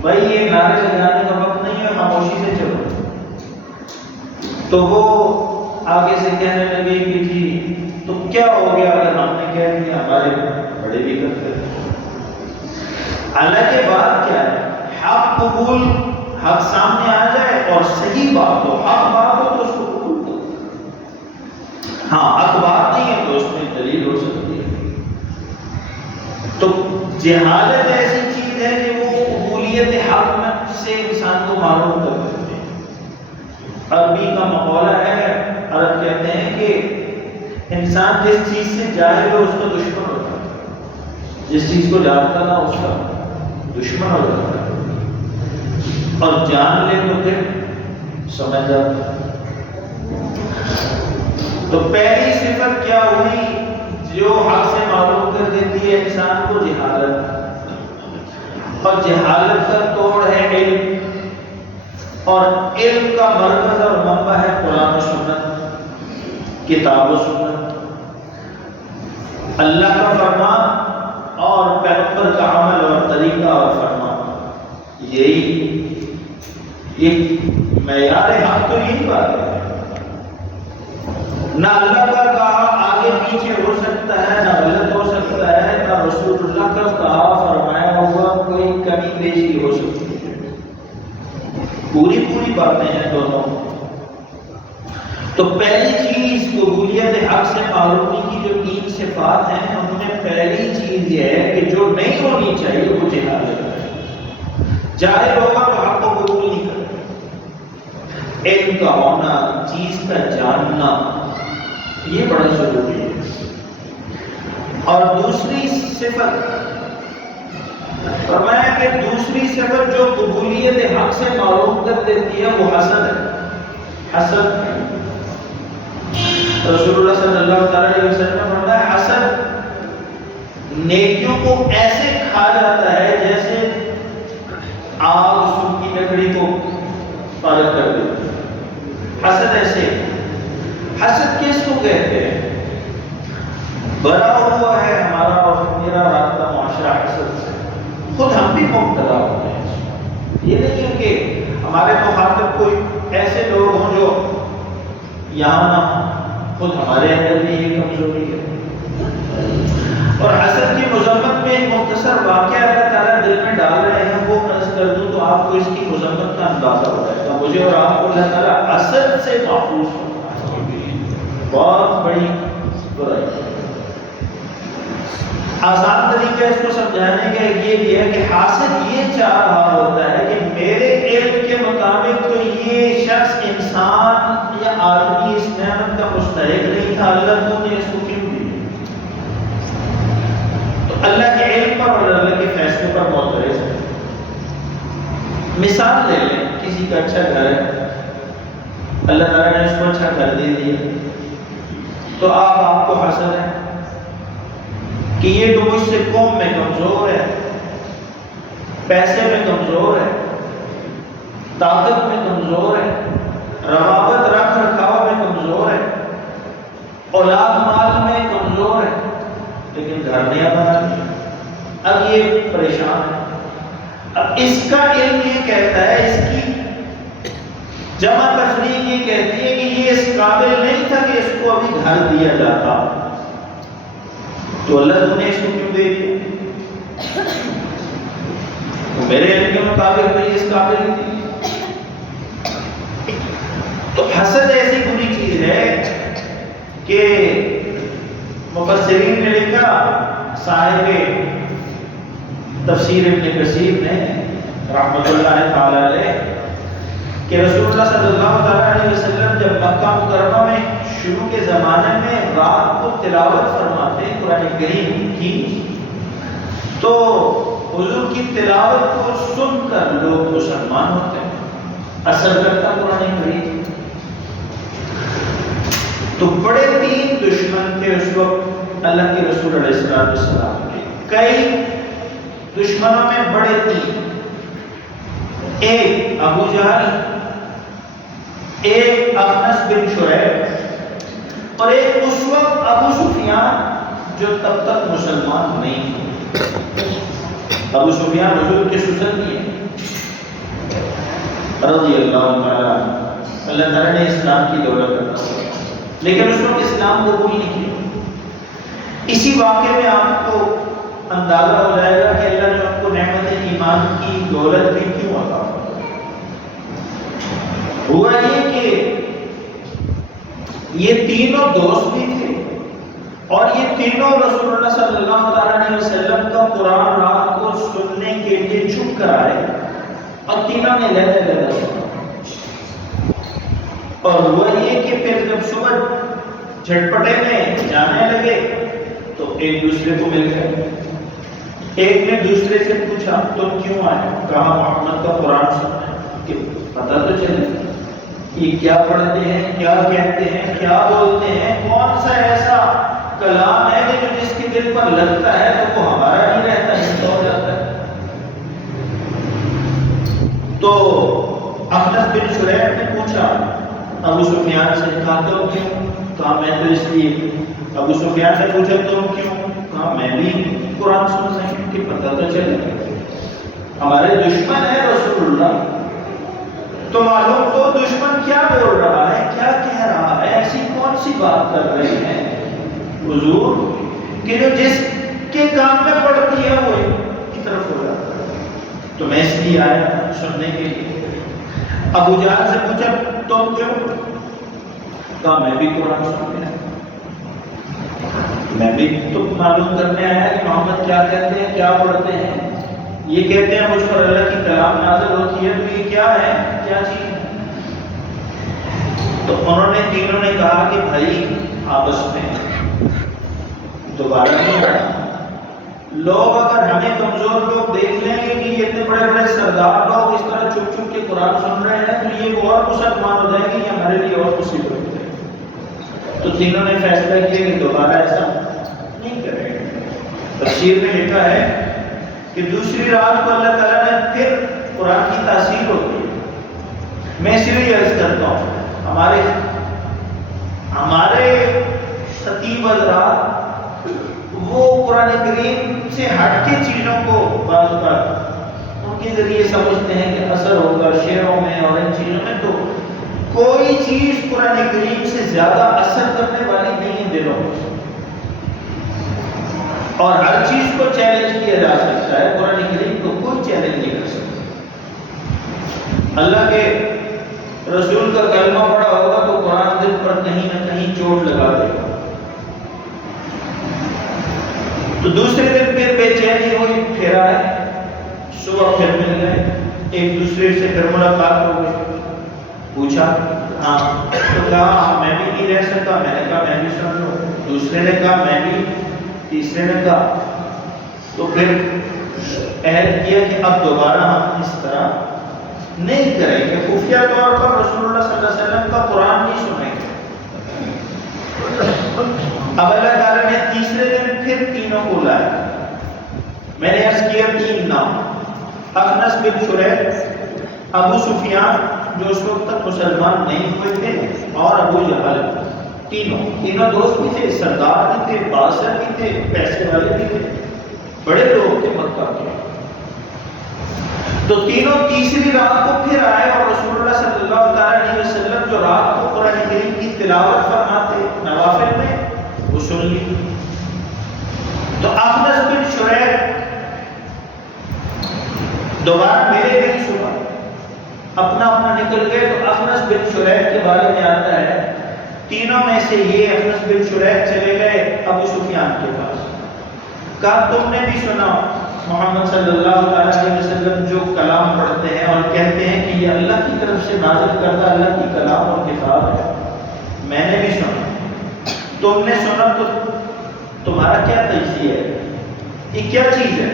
بھائی یہ نعرے لگانے کا وقت نہیں ہے، خاموشی سے چلو. تو وہ آگے سے کہنے لگے کہ جی تو کیا ہو گیا اگر ہم نے کہہ دیا، ہمارے بڑے بھی کرتے ہیں. حالانکہ بات کیا ہے، حق قبول، حق سامنے آ جائے اور صحیح بات ہو، حق بات ہو تو اس کو قبول کرو. ہاں حق بات نہیں ہے تو اس میں دلیل ہو سکتی ہے. تو جہالت ایسی چیز ہے کہ وہ قبولیت حق میں سے انسان کو معلوم کر دیتے ہیں. عربی کا مقولہ ہے، عرب کہتے ہیں کہ انسان جس چیز سے جاہل ہو اس کا دشمن ہوتا ہے، جس چیز کو جانتا نہ اس کا دشمن ہو جاتا ہے، اور جان لے تو پھر سمجھ جاتا ہے. تو پہلی صفت کیا ہوئی جو حق سے معلوم کر دیتی ہے انسان کو؟ جہالت. اور جہالت کا توڑ ہے علم، اور علم کا مرکز اور منبع ہے قرآن و سنت، کتاب و سنت، اللہ کا فرمان اور پیغمبر کا عمل اور طریقہ اور فرمان. یہی ایک معیار حق تو یہی بات ہے. نہ اللہ کا کہا آگے پیچھے ہو سکتا ہے، نہ غلط ہو سکتا ہے، نہ رسول اللہ کا کہا فرمایا ہوا کوئی کمی بیشی ہو سکتی ہے، پوری باتیں ہیں دونوں۔ تو پہلی چیز قبولیت حق سے معلومی کی جو 3 صفات ہیں، ان میں پہلی چیز یہ ہے کہ جو نہیں ہونی چاہیے وہ جہالت ہے۔ جاہل ہوگا تو حق کو قبول نہیں کرے۔ علم کا ہونا، چیز کا جاننا، یہ بڑا ضروری ہے۔ اور دوسری صفت فرمایا کہ دوسری صفت جو قبولیت حق سے معلوم کر دیتی ہے وہ حسد ہے۔ حسد رسول اللہ صلی اللہ تعالی علیہ وسلم نے فرمایا حسد نیکیوں کو ایسے کھا جاتا ہے جیسے آگ سوکھی لکڑی کو پالت کر دیتی ہے۔ حسد ایسے، حسد کس کو کہتے ہیں؟ بڑا ہوا ہے ہمارا اور میرا رابطہ معاشرہ حسد سے، خود ہم بھی مبتلا ہوتے ہیں۔ یہ نہیں ہے کہ ہمارے مخاطب کوئی ایسے لوگ ہوں جو یہاں نہ ہوں، خود ہمارے اندر بھی یہ کمزوری ہے۔ اور حسد کی مذمت میں ایک مختصر واقعہ اللہ تعالیٰ دل میں ڈال رہے ہیں، وہ عرض کر دوں تو آپ کو اس کی مذمت کا اندازہ ہو جائے گا۔ مجھے اور آپ کو اللہ تعالیٰ حسد سے محفوظ کرتا ہے، بہت بڑی برائی۔ آسان طریقہ اس کو سمجھانے کا یہ بھی ہے کہ حاسد یہ چاہ رہا ہوتا ہے کہ میرے علم کے مطابق تو یہ شخص انسان یا آدمی اس نعمت کا مستحق نہیں تھا، اللہ تو نے اس کو کیوں دی؟ تو اللہ کے علم پر اور اللہ کے فیصلے پر معترض ہے۔ مثال لے لیں، کسی کا اچھا گھر ہے، اللہ تعالیٰ نے اس کو اچھا گھر دے دیا، تو آپ کو حسد ہے کہ یہ تو مجھ سے قوم میں کمزور ہے، پیسے میں کمزور ہے، طاقت میں کمزور ہے، روابط رکھ رکھاو میں کمزور ہے، اولاد مال میں کمزور ہے، لیکن گھر نیا بنا دیا، اب یہ پریشان ہے۔ اب اس کا علم یہ کہتا ہے، اس کی جمع تفریق یہ کہتی ہے کہ یہ اس قابل نہیں تھا کہ اس کو ابھی گھر دیا جاتا، تو اللہ نے اس کو کیوں دے دیا؟ میرے علم کے مطابق تو یہ اس قابل نہیں تھی۔ تو حسد ایسی بری چیز ہے کہ مفسرین نے لکھا، صاحب تفسیر ابن کثیر نے رحمۃ اللہ تعالی علیہ، کہ رسول اللہ صلی اللہ تعالی علیہ وسلم جب مکہ مکرمہ میں شروع کے زمانے میں رات کو تلاوت فرماتے قرآن کریم کی، تو حضور کی تلاوت کو سن کر لوگ مسلمان ہوتے ہیں، اثر کرتا قرآن کریم۔ تو بڑے 3 دشمن تھے اس وقت اللہ کے رسول علیہ السلام کے، کئی دشمنوں میں بڑے 3، ایک ابو جہل، ایک اخنس بن شریح، اور ایک اس وقت ابو سفیان جو تب تک مسلمان نہیں تھے۔ ابو سفیان حضور کے سسر بھی ہیں رضی اللہ تعالیٰ، اللہ تعالیٰ نے اسلام کی دولت عطا کی، لیکن اس وقت اسلام قبول نہیں کیا۔ اسی واقعے میں آپ کو اندازہ ہو جائے گا کہ اللہ نے ان کو نعمت ایمان کی دولت بھی کیوں عطا کی۔ ہوا یہ کہ یہ تینوں دوست بھی تھے، اور یہ تینوں رسول اللہ صلی اللہ علیہ وسلم کا قرآن رات کو سننے کے لیے چھپ کر آئے، اور تینوں نے لہجہ سنا۔ اور ہوا یہ کہ پھر جب صبح جھٹپٹے میں جانے لگے تو ایک دوسرے کو مل گئے۔ ایک نے دوسرے سے پوچھا تم کیوں آئے؟ کہا محمد کا قرآن سننا ہے، کہ پتہ تو چلے یہ کیا پڑھتے ہیں، کیا کہتے ہیں، کیا بولتے ہیں، کون سا ایسا کلام ہے کہ جو جس کے دل پر لگتا ہے تو وہ ہمارا نہیں رہتا ہے، ہو جاتا ہے۔ تو اخنس بن شریح نے پوچھا ابو سفیان سے، کہا تم کیوں؟ کہا میں تو اس لیے۔ ابو سفیان نے پوچھا تم کیوں؟ کہا میں بھی قرآن سننا ہے کہ پتہ تو چلے ہمارے دشمن ہے رسول اللہ، تو معلوم تو دشمن کیا بول رہا ہے، کیا کہہ رہا ہے، ایسی کون سی بات کر رہے ہیں حضور کہ جو جس کے کام میں پڑتی ہے وہ کی طرف ہو جاتا ہے۔ تو میں اس لیے آیا سننے کے لیے۔ ابو جہل سے پوچھا تم کیوں؟ کہا میں بھی قرآن سننے آیا، میں بھی تو معلوم کرنے آیا کہ محمد کیا کہتے ہیں، کیا پڑھتے ہیں۔ یہ کہتے ہیں مجھ پر اللہ کی کلام نازل ہوتی ہے، تو یہ کیا ہے، کیا چیز ہے؟ تو انہوں نے تینوں نے کہا کہ بھائی آپس میں دوبارہ نہیں پڑھا۔ لوگ اگر ہمیں کمزور لوگ دیکھ لیں گے کہ یہ اتنے بڑے بڑے سردار لوگ اس طرح چھپ چھپ کے قرآن سن رہے ہیں، تو یہ اور مسلمان ہو جائے گی، یہ ہمارے لیے اور مصیبت ہو جائے گی۔ تو تینوں نے فیصلہ کیا کہ دوبارہ ایسا نہیں کریں گے۔ تفسیر میں لکھا ہے کہ دوسری رات کو اللہ تعالیٰ نے پھر قرآن کی تاثیر ہوتی ہے۔ میں اس لیے عرض کرتا ہوں ہمارے خطیب حضرات وہ قرآن کریم سے ہٹ کے چیزوں کو بعض اوقات ان کے ذریعے سمجھتے ہیں کہ اثر ہوگا شعروں میں اور ان چیزوں میں، تو کوئی چیز قرآن کریم سے زیادہ اثر کرنے والی نہیں ہے دلوں میں، اور ہر چیز کو چیلنج کیا جا سکتا ہے، قرآن کریم کو کوئی چیلنج نہیں کر سکتا۔ اللہ کے رسول کا کلمہ پڑھا ہوگا تو قرآن دل پر کہیں نہ کہیں چوٹ لگا دے گا۔ تو دوسرے دن پھر بے چینی ہوئی، پھر آئے، صبح پھر مل گئے، ایک دوسرے سے پھر ملاقات ہو گئی، پوچھا ہاں، تو کہا میں بھی نہیں رہ سکتا، میں نے کہا میں بھی سن لو، دوسرے نے کہا میں بھی، تیسرے نے کہا، تو پھر عہد کیا کہ اب دوبارہ ہم اس طرح نہیں کریں گے، خفیہ طور پر رسول اللہ صلی اللہ علیہ وسلم کا قرآن نہیں سنیں گے۔ اب اللہ تعالیٰ نے تیسرے دن پھر تینوں کو لایا۔ میں نے عرض کیا 3 نام، اخنس بن شریح، ابو سفیان جو اس وقت تک مسلمان نہیں ہوئے تھے، اور ابو جہل، تینوں دوست بھی تھے، سردار بھی تھے، بادشاہ بھی تھے، پیسے والے بھی تھے، بڑے لوگ تھے مکہ کے۔ تو تینوں تیسری رات کو پھر آئے، اور رسول اللہ صلی اللہ علیہ وسلم جو رات کو قرآن کریم کی تلاوت فرماتے نوافل میں، وہ سن لی۔ تو اخنس بن شریح دوبارہ ملے نہیں صبح، اپنا اپنا نکل گئے۔ تو اخنس بن شریح کے بارے میں آتا ہے تینوں میں سے یہ اخنس بن شریح چلے گئے ابو سفیان کے پاس، کہا تم نے بھی سنا محمد صلی اللہ علیہ وسلم جو کلام پڑھتے ہیں اور کہتے ہیں کہ یہ اللہ کی طرف سے نازل کردہ اللہ کی کلام اور کتاب ہے؟ میں نے بھی سنا، تم نے سنا، تو تمہارا کیا تجزیہ ہے، یہ کیا چیز ہے؟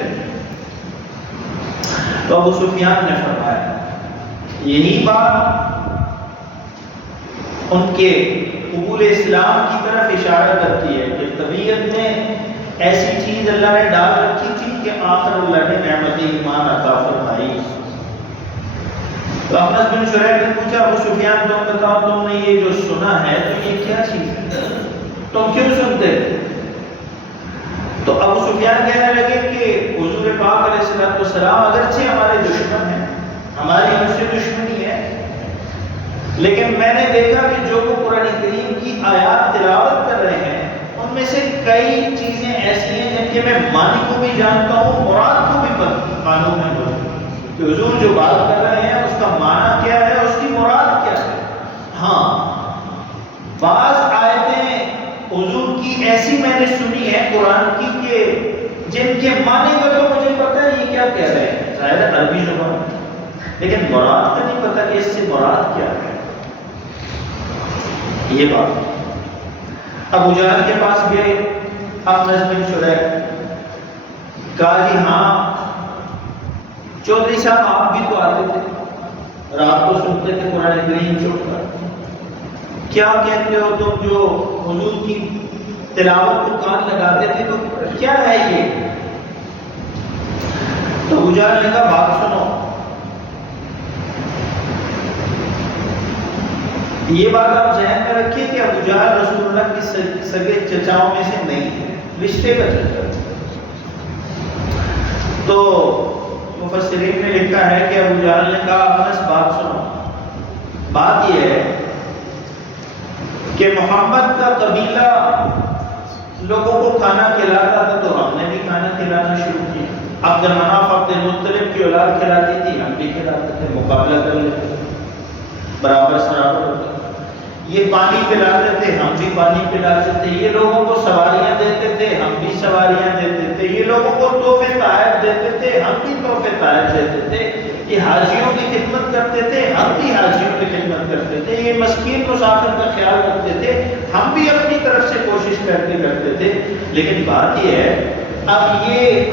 تو ابو سفیان نے فرمایا یہی بات ان کے قبول اسلام کی طرف اشارہ کرتی ہے کہ طبیعت میں ایسی چیز اللہ نے ڈال رکھی تھی کہ آخر اللہ نے نعمت ایمان عطا فرمائی۔ تو اخنس بن شریح نے پوچھا ابو سفیان تم بتاؤ، تم نے یہ جو سنا ہے تو یہ کیا چیز ہے، تم کیوں سنتے؟ تو ابو سفیان کہنے لگے کہ حضور پاک علیہ السلام اگرچہ ہمارے دشمن ہیں، ہماری ان سے دشمنی ہے، لیکن میں نے دیکھا کہ جو وہ قرآن کریم کی آیات تلاوت کر رہے ہیں ان میں سے کئی چیزیں ایسی ہیں جن کے میں معنی کو بھی جانتا ہوں، مراد کو بھی معلوم ہے کہ حضور جو بات کر رہے ہیں اس کا معنی کیا ہے، اس کی مراد کیا ہے۔ ہاں، بعض آیتیں حضور کی ایسی میں نے سنی ہے قرآن کی کہ جن کے معنی کا تو مجھے پتہ ہے یہ کیا کہہ رہے ہیں، ظاہر عربی زبان، لیکن مراد کا نہیں پتہ کہ اس سے مراد کیا ہے۔ یہ بات ابو جہل کے پاس گئے، اخنس بن شریح، کہا جی ہاں چودھری صاحب آپ بھی تو آتے تھے، رات کو سنتے تھے قرآن کریم چھوڑ کر، کیا کہتے ہو تم جو حضور کی تلاوت کو کان لگاتے تھے، تو کیا ہے یہ؟ تو ابو جہل نے کہا بات سنو، یہ بات آپ ذہن میں رکھیے کہ ابو جہل رسول اللہ کے سگے چچاؤں میں سے نہیں ہے، رشتے کا چچا۔ تو مفسرین نے لکھا ہے کہ ابو جہل نے کہا اخنس بات سنو، بات یہ ہے کہ محمد کا قبیلہ لوگوں کو کھانا کھلاتا تھا تو ہم نے بھی کھانا کھلانا شروع کیا، عبد مناف عبد المطلب کی اولاد کھلاتی تھی، ہم بھی کھلاتے تھے، مقابلہ کر لیتے تھے، برابر سرابر ہوتا تھا۔ یہ پانی پلاتے تھے، ہم بھی پانی پلاتے تھے، یہ لوگوں کو سواریاں دیتے تھے، ہم بھی سواریاں دیتے تھے، یہ لوگوں کو تحفے تحائف دیتے تھے، ہم بھی تحفے تحائف دیتے تھے، یہ حاجیوں کی خدمت کرتے تھے، ہم بھی حاجیوں کی خدمت کرتے تھے، یہ مسکین مسافر کا خیال رکھتے تھے، ہم بھی اپنی طرف سے کوشش کر کے کرتے تھے۔ لیکن بات یہ ہے، اب یہ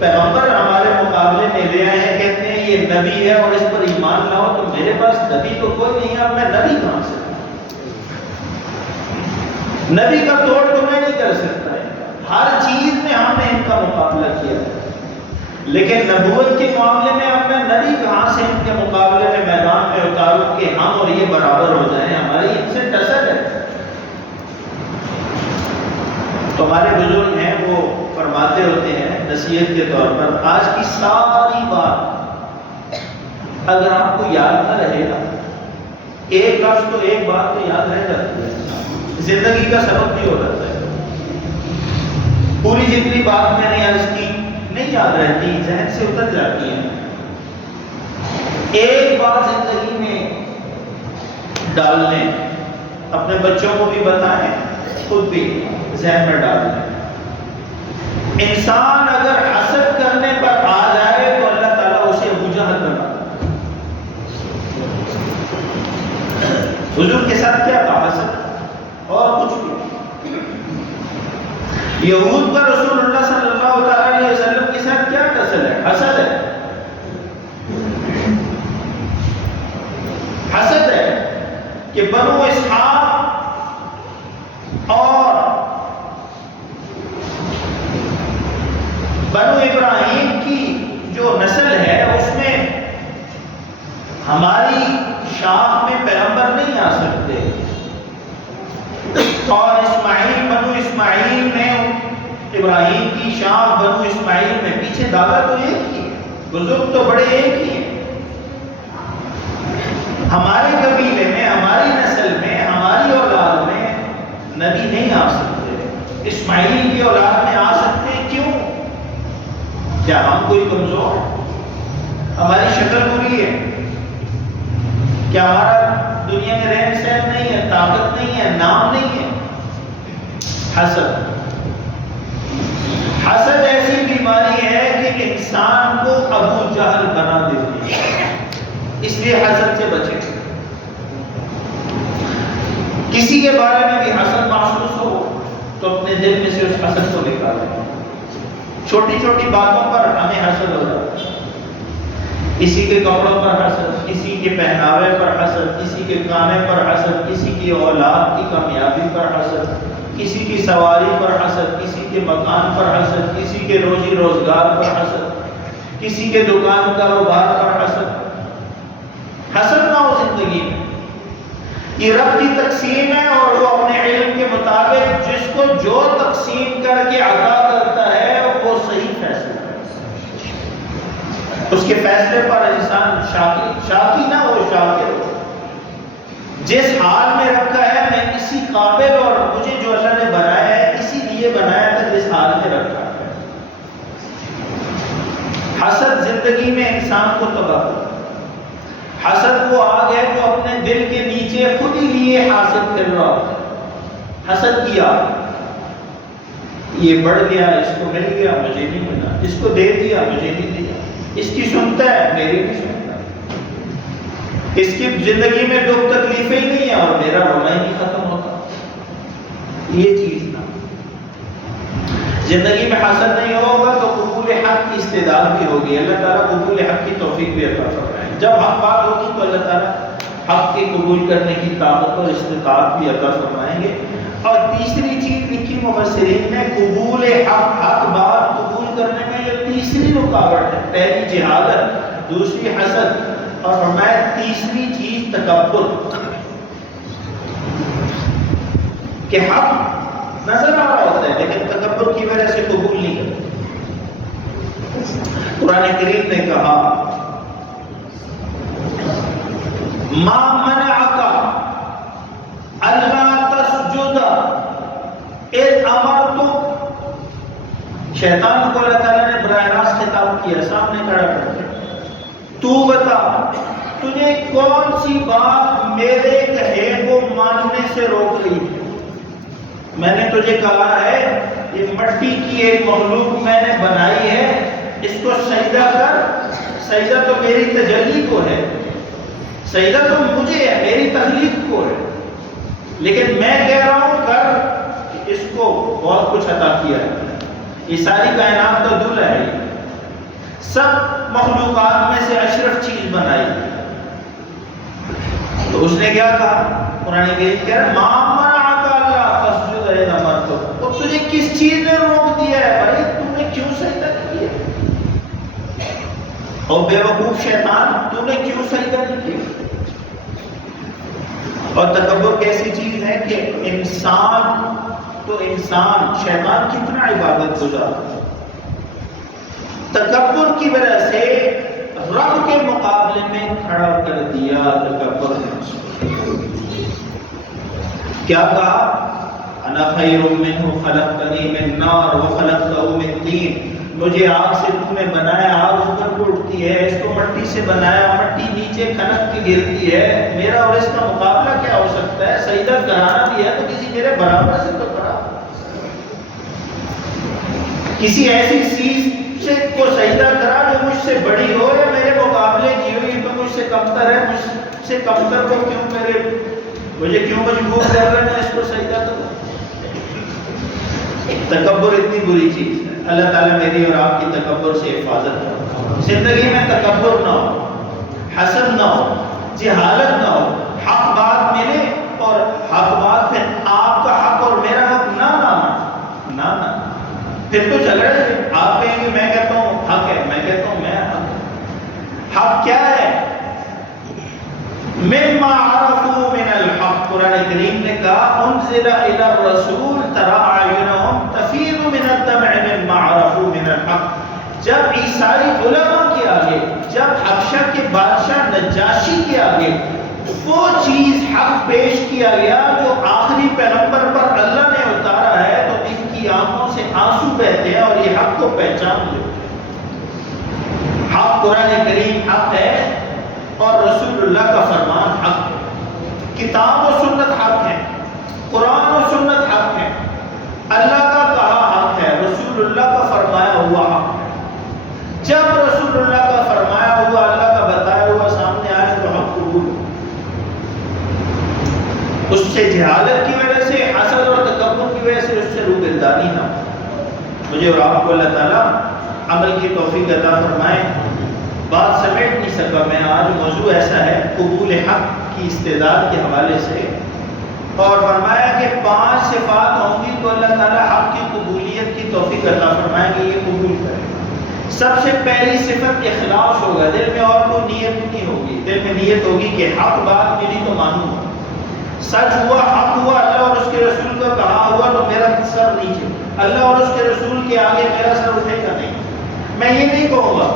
پیغمبر ہمارے مقابلے میں لے آئے ہیں، کہتے ہیں یہ نبی ہے اور اس پر ایمان لاؤ، تو میرے پاس نبی تو کوئی نہیں ہے، اب میں نبی کہاں سے؟ نبی کا توڑ تو میں نہیں کر سکتا ہے، ہر چیز میں ہم نے ان کا مقابلہ کیا ہے، لیکن نبوت کے معاملے میں اب میں نبی کہاں سے ان کے مقابلے میں میدان میں اتاروں کہ ہم اور یہ برابر ہو جائیں، ہماری ان سے ٹسل ہے۔ تو ہمارے بزرگ ہیں وہ فرماتے ہوتے ہیں نصیحت کے طور پر، آج کی ساری بات اگر آپ کو یاد نہ رہے گا، ایک لفظ تو ایک بات تو یاد رہ جاتی ہے، زندگی کا سبب بھی ہو جاتا ہے۔ پوری جتنی بات میں نے عرض کی نہیں یاد رہتی، ذہن سے اتر جاتی ہے۔ ایک بات زندگی میں ڈال لیں، اپنے بچوں کو بھی بتائیں، خود بھی ذہن میں ڈال لیں، انسان اگر حسد کرنے پر آ جائے تو اللہ تعالیٰ اسے ابو جہل بنا۔ حضور کے ساتھ کیا تھا؟ حسد اور کچھ بھی۔ یہود کا رسول اللہ صلی اللہ علیہ وسلم کے ساتھ کیا ٹسل ہے؟ حسد ہے۔ حسد ہے کہ بنو اسحاق اور بنو ابراہیم کی جو نسل ہے اس میں ہماری شاخ میں پیغمبر نہیں آ سکتے، اور اسماعیل بنو اسماعیل میں ابراہیم کی شاخ بنو اسماعیل میں، پیچھے دادا تو ایک ہی ہے، بزرگ تو بڑے ایک ہی ہیں۔ ہمارے قبیلے میں، ہماری نسل میں، ہماری اولاد میں نبی نہیں آ سکتے، اسماعیل کی اولاد میں آ سکتے، کیوں؟ کیا ہم کوئی کمزور؟ ہماری شکل بری ہے؟ کیا ہمارا دنیا میں رہن سہن نہیں ہے، طاقت نہیں ہے، نام نہیں ہے؟ حسد ایسی بیماری ہے کہ انسان کو ابو جہل بنا دیتی ہے، اس لیے حسد سے بچے۔ کسی کے بارے میں بھی حسد محسوس ہو تو اپنے دل میں سے اس حسد کو نکالیں۔ چھوٹی چھوٹی باتوں پر ہمیں حسد ہو رہا ہے، کسی کے کپڑوں پر حسد، کسی کے پہناوے پر حسد، کسی کے کھانے پر حسد، کسی کی اولاد کی کامیابی پر حسد، کسی کی سواری پر حسد، کسی کے مکان پر حسد، کسی کے روزی روزگار پر حسد، کسی کے دکان کاروبار پر حسد۔ حسد نہ ہو زندگی میں، یہ رب کی تقسیم ہے، اور وہ اپنے علم کے مطابق جس کو جو تقسیم کر کے عطا کرتا ہے وہ صحیح فیصلہ ہے، اس کے فیصلے پر انسان شاکی نہ ہو، شاکر ہو۔ جس حال میں رکھا ہے میں اسی قابل، اور مجھے جو اللہ نے بنایا ہے اسی لیے بنایا تھا جس حال میں رکھا ہے۔ حسد زندگی میں انسان کو تباہ کرتا ہے۔ حسد وہ آگ ہے جو اپنے دل کے نیچے خود ہی لیے حاصل کر رہا ہوتا ہے۔ حسد کیا، یہ بڑھ گیا، اس کو مل گیا، مجھے نہیں ملا، اس کو دے دیا، مجھے نہیں دیا، اس کی سنتا ہے، میری نہیں سنتا، اس کی زندگی میں دکھ تکلیفیں ہی نہیں ہیں اور میرا رونا ہی نہیں ختم ہوتا۔ یہ چیز نہ، زندگی میں حسد نہیں ہوگا تو قبول حق کی استعداد بھی ہوگی، اللہ تعالیٰ قبول حق کی توفیق بھی عطا فرمائے۔ جب حق بات ہوگی تو اللہ تعالیٰ حق کے قبول کرنے کی طاقت اور استطاعت بھی عطا فرمائیں گے۔ اور تیسری چیز لکھی مفسرین نے، قبول حق بات قبول کرنے میں جو تیسری رکاوٹ ہے، پہلی جہالت، دوسری حسد، اور فرمایا تیسری چیز تکبر، کہ حق نظر آ رہا ہوتا ہے لیکن تکبر کی وجہ سے قبول نہیں کرتا۔ قرآن کریم نے کہا ما منعک الا تسجد اذ امرتک، شیطان کو اللہ تعالیٰ نے براہ راست خطاب کیا سامنے کھڑا کر کے، تو بتا تجھے کون سی بات میرے کہے کو ماننے سے روک رہی ہے؟ میں نے تجھے کہا ہے یہ مٹی کی ایک مخلوق میں نے بنائی ہے، اس کو سجدہ کر۔ سجدہ تو میری تجلی کو ہے، سجدہ تو مجھے ہے، میری تخلیق کو ہے، لیکن میں کہہ رہا ہوں کر کہ اس کو بہت کچھ عطا کیا ہے، یہ ساری کائنات کا دلہ ہے، سب مخلوقات میں سے اشرف چیز بنائی۔ تو اس نے کیا کہا؟ قرآن کریم کہہ رہا ہے مَا مَنَعَكَ أَلَّا تَسْجُدَ إِذْ أَمَرْتُكَ، اور تجھے کس چیز نے روک دیا ہے بھائی، تم نے کیوں سجدہ نہیں کیا؟ اور بے وقوف شیطان، تو نے کیوں سجدہ نہیں کیا؟ اور تکبر کیسی چیز ہے کہ انسان تو انسان، شیطان کتنا عبادت گزار، تکبر کی وجہ سے رب کے مقابلے میں کھڑا کر دیا۔ تکبر کیا کہا؟ انا خیر منہ خلقتنی من نار وخلقتہ من طین، مجھے آگ سے تو نے بنایا، آگ اوپر کو اٹھتی ہے، اس کو مٹی سے بنایا، مٹی نیچے کھنک کے گرتی ہے، میرا اور اس کا مقابلہ کیا ہو سکتا ہے؟ سجدہ کرانا بھی ہے تو کسی میرے برابر سے تو کرا، کسی ایسی چیز سے کو سجدہ کرا جو مجھ سے بڑی ہو یا میرے مقابلے کی ہو، یہ تو مجھ سے کمتر ہے، مجھ سے کمتر کو کیوں مجھے کیوں مجبور کر رہے ہیں میں اس کو سجدہ کروں؟ تکبر اتنی بری چیز ہے۔ اللہ تعالیٰ میری اور آپ کی تکبر سے حفاظت کرے، زندگی میں تکبر نہ ہو، حسد نہ ہو، جہالت نہ ہو، حق بات ملے اور حق بات پہ آپ کا حق اور میرا حق نہ پھر تو جھگڑے، آپ کہیں گے میں کہتا ہوں حق ہے، میں کہتا ہوں میں حق ہے۔ حق کیا ہے؟ مما عرفوا من الحق، قرآن کریم نے کہا انزل الى الرسول ترى اعینهم تفیض من الدمع مما عرفوا من الحق، جب عیسائی علماء کے آگے، جب حبشہ کے بادشاہ نجاشی کے آگے وہ چیز حق پیش کیا گیا جو آخری پیغمبر پر اللہ نے اتارا ہے، تو ان کی آنکھوں سے آنسو بہتے ہیں اور یہ حق کو پہچان لے۔ حق قرآن کریم حق ہے اور رسول اللہ کا فرمان حق ہے، کتاب و سنت حق ہے، قرآن و سنت حق ہے، اللہ کا کہا حق ہے، رسول اللہ کا فرمایا ہوا حق ہے۔ جب رسول اللہ کا فرمایا ہوا، اللہ کا بتایا ہوا سامنے آئے تو حق قبول ہو، اس سے جہالت کی وجہ سے، حسد اور تکبر کی وجہ سے اس سے روگردانی نہ ہو۔ مجھے اور آپ کو اللہ تعالیٰ عمل کی توفیق عطا فرمائے۔ بات سمیٹ نہیں سکا میں آج، موضوع ایسا ہے قبول حق کی استعداد کے حوالے سے، اور فرمایا کہ 5 صفات ہوں گی تو اللہ تعالیٰ حق کی قبولیت کی توفیق عطا فرمائے گی، یہ قبول کرے۔ سب سے پہلی صفت اخلاص ہوگا، دل میں اور کوئی نیت نہیں ہوگی، دل میں نیت ہوگی کہ حق بات میری تو مانوں، سچ ہوا، حق ہوا، اللہ اور اس کے رسول کا کہا ہوا تو میرا سر نیچے، اللہ اور اس کے رسول کے آگے میرا سر اٹھے گا نہیں۔ میں یہ نہیں کہوں گا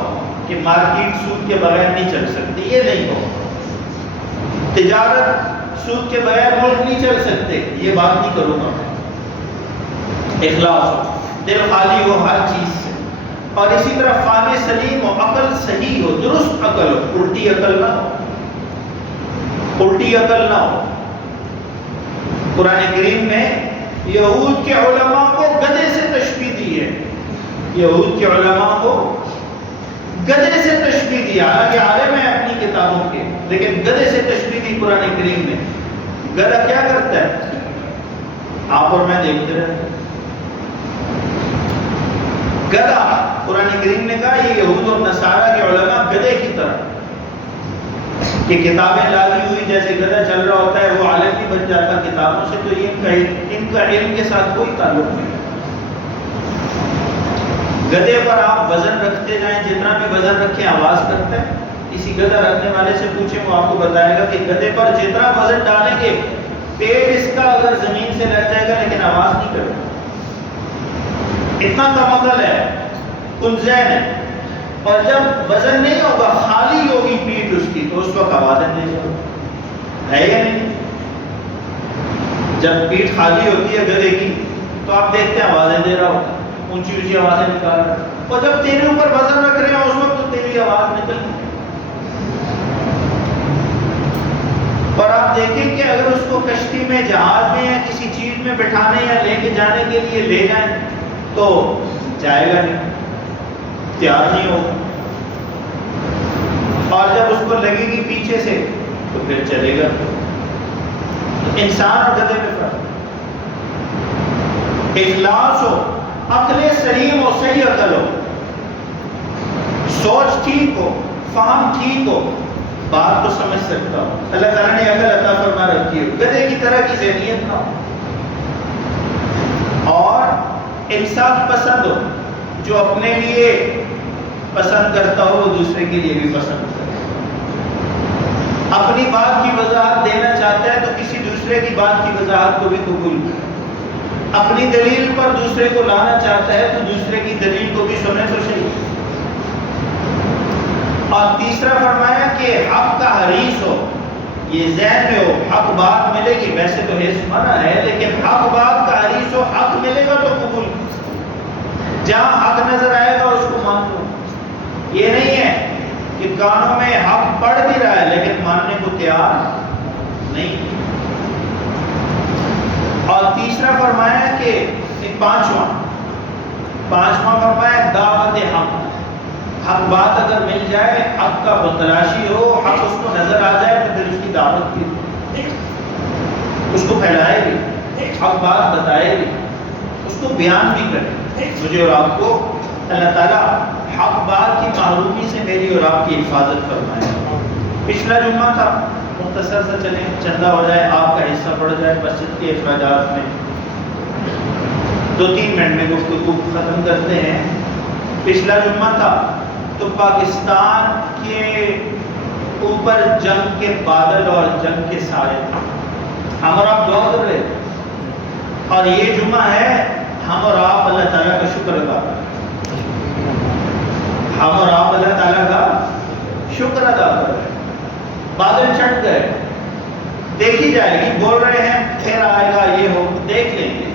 کہ مارکیٹ سود کے بغیر نہیں چل سکتی، یہ نہیں کہوں گا، تجارت سود کے بغیر ملک نہیں چل سکتے، یہ بات نہیں کروں گا۔ اخلاص ہو، دل خالی ہو ہر چیز سے، اور اسی طرح فہم سلیم ہو، عقل صحیح ہو، درست عقل ہو، الٹی عقل نہ ہو، الٹی عقل نہ ہو۔ قرآن کریم نے یہود کے علماء کو گدھے سے تشبیہ دی ہے، یہود کے علماء کو گدھے سے تشبیہ دی، حالانکہ عالم ہے اپنی کتابوں کے، لیکن گدھے سے تشبیہ دی قرآن کریم نے۔ گدھا کیا کرتا ہے؟ آپ اور میں دیکھتے رہتے، گدھا، قرآن کریم نے کہا یہ یہود اور نصارہ کے علماء گدھے کی طرح، کہ کتابیں لاگی ہوئی جیسے گدھا چل رہا ہوتا ہے، وہ عالم بھی بن جاتا کتابوں سے، تو ان کا علم کے ساتھ کوئی تعلق نہیں۔ گدھے پر آپ وزن رکھتے جائیں، جتنا بھی وزن رکھیں آواز کرتا ہے، کسی گدھا رکھنے والے سے پوچھیں وہ آپ کو بتائے گا کہ گدھے پر جتنا وزن ڈالیں گے، پیٹ اس کا اگر زمین سے لگ جائے گا لیکن آواز نہیں کرے گا، اتنا کم عقل ہے، کلذین ہے۔ اور جب وزن نہیں ہوگا، خالی ہوگی پیٹ اس کی، تو اس وقت آوازیں نہیں ہوگی، ہے یا نہیں؟ جب پیٹ خالی ہوتی ہے گدھے کی تو آپ دیکھتے ہیں آوازیں دے رہا ہوتا ہے، اونچی اونچی آوازیں نکال رہے ہیں، اور جب تیرے اوپر وزن رکھ رہے ہیں اس وقت تو تیری آواز نکل گئی۔ اور آپ دیکھیں کہ اگر اس کو کشتی میں، جہاز میں یا کسی چیز میں بٹھانے یا لے کے جانے کے لیے لے جائیں تو جائے گا نہیں، تیار نہیں ہوگا، اور جب اس کو لگے گی پیچھے سے تو پھر چلے گا۔ انسان اور گدھے میں فرق، اخلاص ہو، عقل سلیم ہو، صحیح عقل ہو، سوچ ٹھیک ہو، فہم ٹھیک ہو، بات کو سمجھ سکتا ہو، اللہ تعالیٰ نے عقل عطا فرما رکھی ہے، گدھے کی طرح کی ذہنیت نہ ہو، اور انصاف پسند ہو، جو اپنے لیے پسند کرتا ہو وہ دوسرے کے لیے بھی پسند کرے، اپنی بات کی وضاحت دینا چاہتا ہے تو کسی دوسرے کی بات کی وضاحت کو بھی قبول کرے، اپنی دلیل پر دوسرے کو لانا چاہتا ہے تو دوسرے کی دلیل کو بھی سنے تو صحیح۔ اور تیسرا فرمایا کہ حق کا حریص ہو، یہ ذہن میں ہو، حق بات ملے گی، ویسے تو حرص منع ہے لیکن حق بات کا حریص ہو، حق ملے گا تو قبول، جہاں حق نظر آئے گا اس کو مان لو۔ یہ نہیں ہے کہ کانوں میں حق پڑھ بھی رہا ہے لیکن ماننے کو تیار نہیں۔ اور تیسرا فرمایا کہ پانچواں فرمایا دعوت حق، حق بات اگر مل جائے، حق کا بتلاشی ہو، حق اس کو نظر آ جائے تو پھر اس کی دعوت بھی، اس کو پھیلائے بھی، حق بات بتائے بھی، اس کو بیان بھی کرے۔ مجھے اور آپ کو اللہ تعالیٰ حق بات کی محرومی سے میری اور آپ کی حفاظت فرمائے۔ پچھلا جمعہ تھا، مختصر سے چلیں، چندہ ہو جائے، آپ کا حصہ پڑ جائے مسجد کے اخراجات میں، 2-3 منٹ میں گفتگو ختم کرتے ہیں۔ پچھلا جمعہ تھا تو پاکستان کے اوپر جنگ کے بادل اور جنگ کے سائے تھے، ہم اور آپ دعا کر رہے تھے، اور یہ جمعہ ہے ہم اور آپ اللہ تعالیٰ کا شکر ادا کر رہے ہیں، ہم اور آپ اللہ تعالیٰ کا شکر ادا کر رہے ہیں۔ بادل چھٹ گئے، دیکھی جائے گی، بول رہے ہیں پھر آئے گا، یہ ہو، دیکھ لیں گے،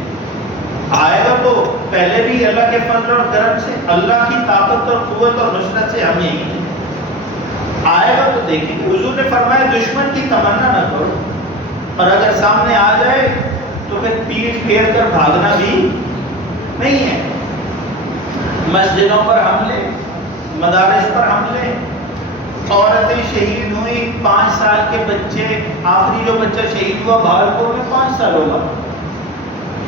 آئے گا تو پہلے بھی اللہ کے فضل اور کرم سے، اللہ کی طاقت اور قوت اور نصرت سے ہم یہی ہیں، آئے گا تو دیکھیں گے۔ حضور نے فرمایا دشمن کی تمنا نہ کرو، اور اگر سامنے آ جائے تو پھر پیٹھ پھیر کر بھاگنا بھی نہیں ہے۔ مسجدوں پر حملے، مدارس پر حملے، عورتیں شہید ہوئی، 5 سال کے بچے، آخری جو بچہ شہید ہوا بھاگلپور میں 5 سال ہوگا،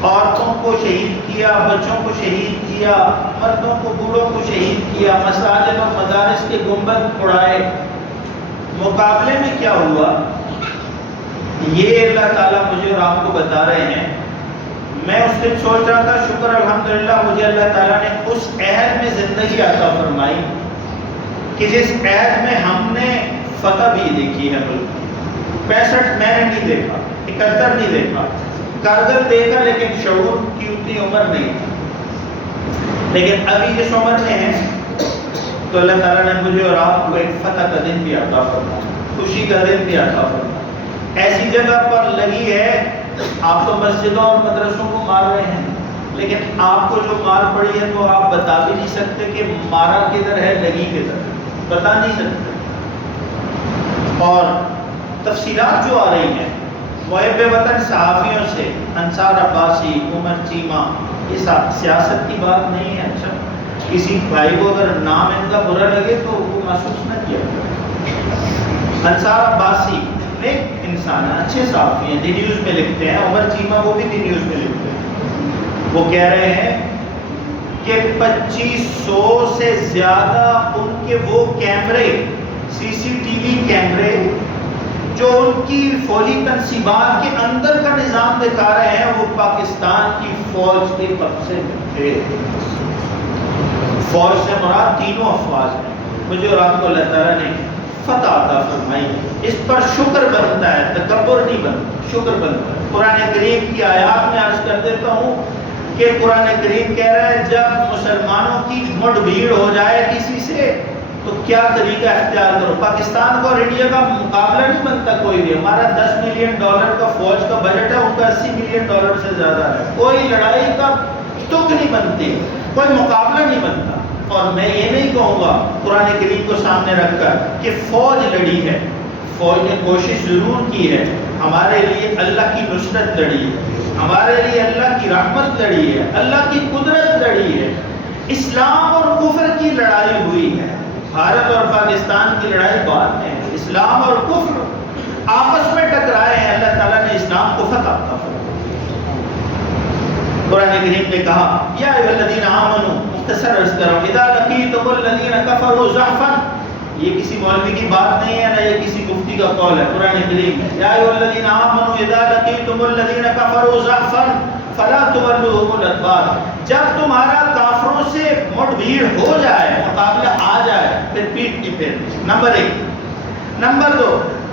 عورتوں کو شہید کیا، بچوں کو شہید کیا، مردوں کو، بوڑھوں کو شہید کیا، مساجد اور مدارس کے گنبد اڑائے۔ مقابلے میں کیا ہوا یہ اللہ تعالیٰ مجھے اور آپ کو بتا رہے ہیں۔ میں اس دن سوچ رہا تھا، شکر الحمدللہ مجھے اللہ تعالیٰ نے اس عہد میں زندگی عطا فرمائی کہ جس عہد میں ہم نے فتح بھی دیکھی ہے، بلکہ 65 میں نے نہیں دیکھا، 71 نہیں دیکھا، کارگل دیکھا لیکن شعور کی اتنی عمر نہیں تھی، لیکن ابھی جس عمر میں ہے تو اللہ تعالیٰ نے مجھے اور آپ کو ایک فتح کا دن بھی عطا فرمایا، خوشی کا دن بھی عطا فرمایا۔ ایسی جگہ پر لگی ہے، آپ تو مسجدوں اور مدرسوں کو مار رہے ہیں، لیکن آپ کو جو مار پڑی ہے تو آپ بتا بھی نہیں سکتے کہ مارا کدھر ہے، لگی کدھر، بتا نہیں سکتے۔ اور تفصیلات جو آ رہی ہیں محب وطن صحافیوں سے، انصار عباسی، عمر چیمہ، یہ سیاست کی بات نہیں ہے۔ اچھا کسی بھائی کو اگر نام ان کا برا لگے تو وہ محسوس نہ کیا کرے۔ انصار عباسی نیک انسان ہیں، اچھے صحافی ہیں، دی نیوز میں لکھتے ہیں، عمر چیمہ وہ بھی دی نیوز میں لکھتے ہیں۔ وہ کہہ رہے ہیں کہ 2500 سے زیادہ ان کے وہ کیمرے، CCTV کیمرے جو ان کی فوجی تنصیبات کے اندر کا نظام دکھا رہے ہیں، وہ پاکستان کی فوج کے قبضے میں تھے۔ فوج سے مراد تینوں افواج ہیں۔ مجھے اور آپ کو اللہ تعالیٰ نے فتح عطا فرمائی، اس پر شکر بنتا ہے، تکبر نہیں بنتا، شکر بنتا ہے۔ قرآن کریم کی آیات میں عرض کر دیتا ہوں کہ قرآن کریم کہہ رہا ہے جب مسلمانوں کی مٹ بھیڑ ہو جائے کسی سے تو کیا طریقہ اختیار کرو۔ پاکستان کو اور انڈیا کا مقابلہ نہیں بنتا کوئی بھی، ہمارا $10 ملین کا فوج کا بجٹ ہے، ان کا $80 ملین سے زیادہ ہے، کوئی لڑائی کا تک نہیں بنتی۔ کوئی مقابلہ نہیں بنتا. اور میں یہ نہیں کہوں گا قرآن کریم کو سامنے رکھ کر کہ فوج لڑی ہے. فوج نے کوشش ضرور کی ہے، ہمارے لیے اللہ کی نصرت لڑی ہے، ہمارے لیے اللہ کی رحمت لڑی ہے، اللہ کی قدرت لڑی ہے. اسلام اور کفر کی لڑائی ہوئی ہے. بھارت اور پاکستان کی لڑائی بعد میں ہے. اسلام اور کفر آپس میں ٹکرائے ہیں. اللہ تعالیٰ نے اسلام کو فتح عطا فرمائی. قرآن کریم نے کہا یا ایھا الذین آمنوا، مختصر عرض کر رہا ہوں، اذا لقیتم الذین کفروا زحفا، یہ کسی مولوی کی بات نہیں ہے نہ یہ کسی مفتی کا قول ہے، قرآن کریم ہے. یا ایھا الذین آمنوا اذا لقیتم الذین کفروا زحفا فلا تولوهم الادبار، جب تمہارا کافروں سے مٹ بھیڑ ہو جائے، مقابلہ آ جائے، پھر پیٹ کی پھیر. نمبر 1. نمبر 2،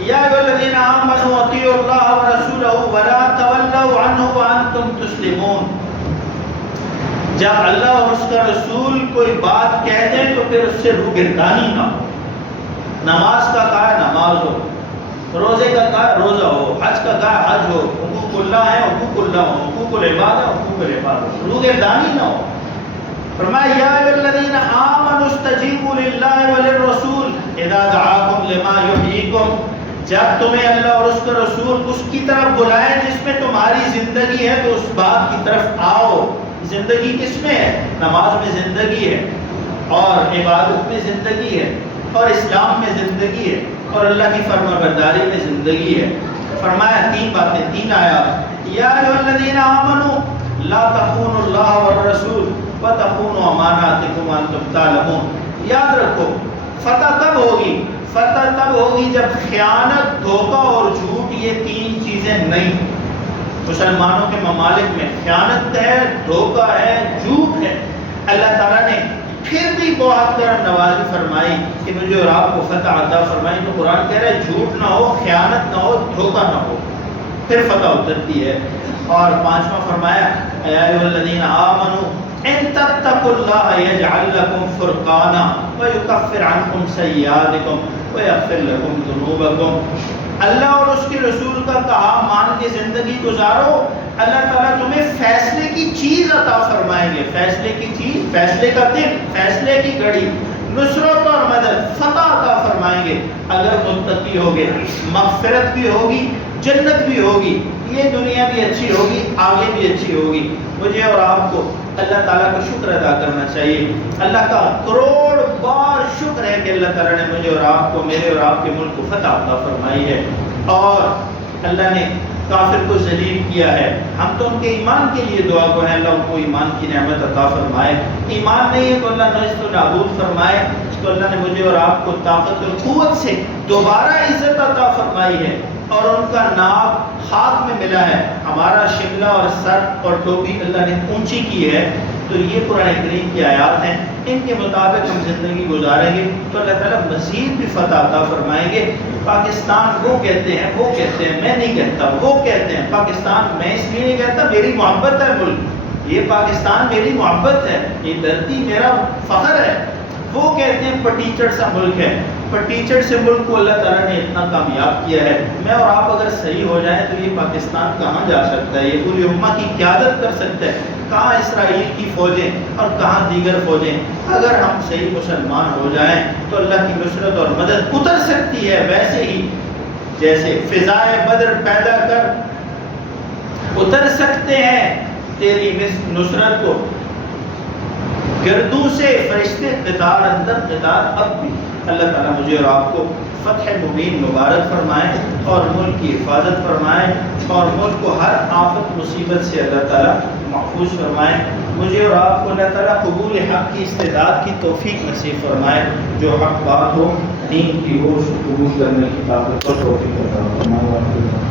یا ایھا الذین آمنوا اطیعوا اللہ ورسولہ ولا تولوا عنہ وانتم تسلمون، جب اللہ اور اس کا رسول کوئی بات کہہ دیں تو پھر اس سے روگردانی نہ ہو. نماز کا کہا ہے نماز ہو، روزے کا کہا ہے روزہ ہو، حج کا کہا ہے حج ہو، حقوق اللہ ہے حقوق اللہ ہو، حقوق العباد ہے حقوق العباد ہو، روگردانی نہ ہو. فرمایا یا ایھا الذین آمنوا استجیبوا للہ وللرسول اذا دعاکم لما یحییکم، جب تمہیں اللہ اور اس کا رسول اس کی طرف بلائے جس میں تمہاری زندگی ہے تو اس بات کی طرف آؤ. زندگی کس میں ہے؟ نماز میں زندگی ہے، اور عبادت میں زندگی ہے، اور اسلام میں زندگی ہے، اور اللہ کی فرما برداری میں زندگی ہے. فرمایا 3 باتیں، 3 آیات. یا ایھا الذین آمنوا لا تخونوا اللہ والرسول وتخونوا اماناتکم وانتم تعلمون. یاد رکھو فتح تب ہوگی، فتح تب ہوگی جب خیانت، دھوکہ اور جھوٹ یہ 3 چیزیں نہیں. مسلمانوں کے ممالک میں خیانت ہے، دھوکہ ہے، جھوٹ ہے. اللہ تعالیٰ نے پھر بھی بہت کرم نوازی فرمائی کہ مجھے اور آپ کو فتح عطا فرمائی. تو قرآن کہہ رہا ہے جھوٹ نہ ہو، خیانت نہ ہو، دھوکہ نہ ہو، پھر فتح اترتی ہے. اور 5واں فرمایا یا ایھا الذین آمنوا ان تتقوا اللہ یجعل لکم فرقانا ویکفر عنکم سیئاتکم ویغفر لکم ذنوبکم. اللہ اور اس کے رسول کا کہا مان کے زندگی گزارو، اللہ تعالیٰ تمہیں فیصلے کی چیز عطا فرمائیں گے. فیصلے کی چیز، فیصلے کا دن، فیصلے کی گھڑی، نصرت اور مدد، فتح عطا فرمائیں گے اگر متقی ہوگے. مغفرت بھی ہوگی، جنت بھی ہوگی، یہ دنیا بھی اچھی ہوگی، آگے بھی اچھی ہوگی. مجھے اور آپ کو اللہ تعالیٰ کا شکر ادا کرنا چاہیے. اللہ کا کروڑ بار شکر ہے کہ اللہ تعالیٰ نے مجھے اور آپ کو، میرے اور آپ کے ملک کو فتح عطا فرمائی ہے. اور اللہ نے کافر کو ذلیل کیا ہے. ہم تو ان کے ایمان کے لیے دعا کو ہے اللہ ان کو ایمان کی نعمت عطا فرمائے. ایمان نہیں ہے تو اللہ نجست و نابود فرمائے. تو اللہ نے مجھے اور آپ کو طاقت اور قوت سے دوبارہ عزت عطا فرمائی ہے، اور ان کا نام خاک میں ملا ہے. ہمارا شملہ اور سر اور ٹوپی اللہ نے اونچی کی ہے. تو یہ قرآن کریم کی آیات ہیں، ان کے مطابق ہم زندگی گزاریں گے تو اللہ تعالیٰ مزید بھی فتح عطا فرمائیں گے. پاکستان وہ کہتے ہیں، وہ کہتے ہیں، میں نہیں کہتا، وہ کہتے ہیں. پاکستان میں اس لیے نہیں کہتا، میری محبت ہے ملک، یہ پاکستان میری محبت ہے، یہ دھرتی میرا فخر ہے. وہ کہتے ہیں پٹیچر سا ملک ہے. پٹیچر سے ملک کو اللہ تعالیٰ نے اتنا کامیاب کیا ہے. میں اور آپ اگر صحیح ہو جائیں تو یہ پاکستان کہاں جا سکتا ہے؟ یہ پوری امہ کی قیادت کر سکتا ہے. کہاں اسرائیل کی فوجیں اور کہاں دیگر فوجیں. اگر ہم صحیح مسلمان ہو جائیں تو اللہ کی نصرت اور مدد اتر سکتی ہے. ویسے ہی جیسے فضائے بدر پیدا کر اتر سکتے ہیں تیری نصرت کو، گردوں سے فرشتے قطار اندر قطار. اب بھی اللہ تعالیٰ مجھے اور آپ کو فتح مبین مبارک فرمائے اور ملک کی حفاظت فرمائے اور ملک کو ہر آفت مصیبت سے اللہ تعالیٰ محفوظ فرمائے. مجھے اور آپ کو اللہ تعالیٰ قبول حق کی استعداد کی توفیق نصیب فرمائے. جو حق بات ہو، دین کی ہو، اس کو قبول کرنے کی طاقت اور توفیق عطا فرمائے.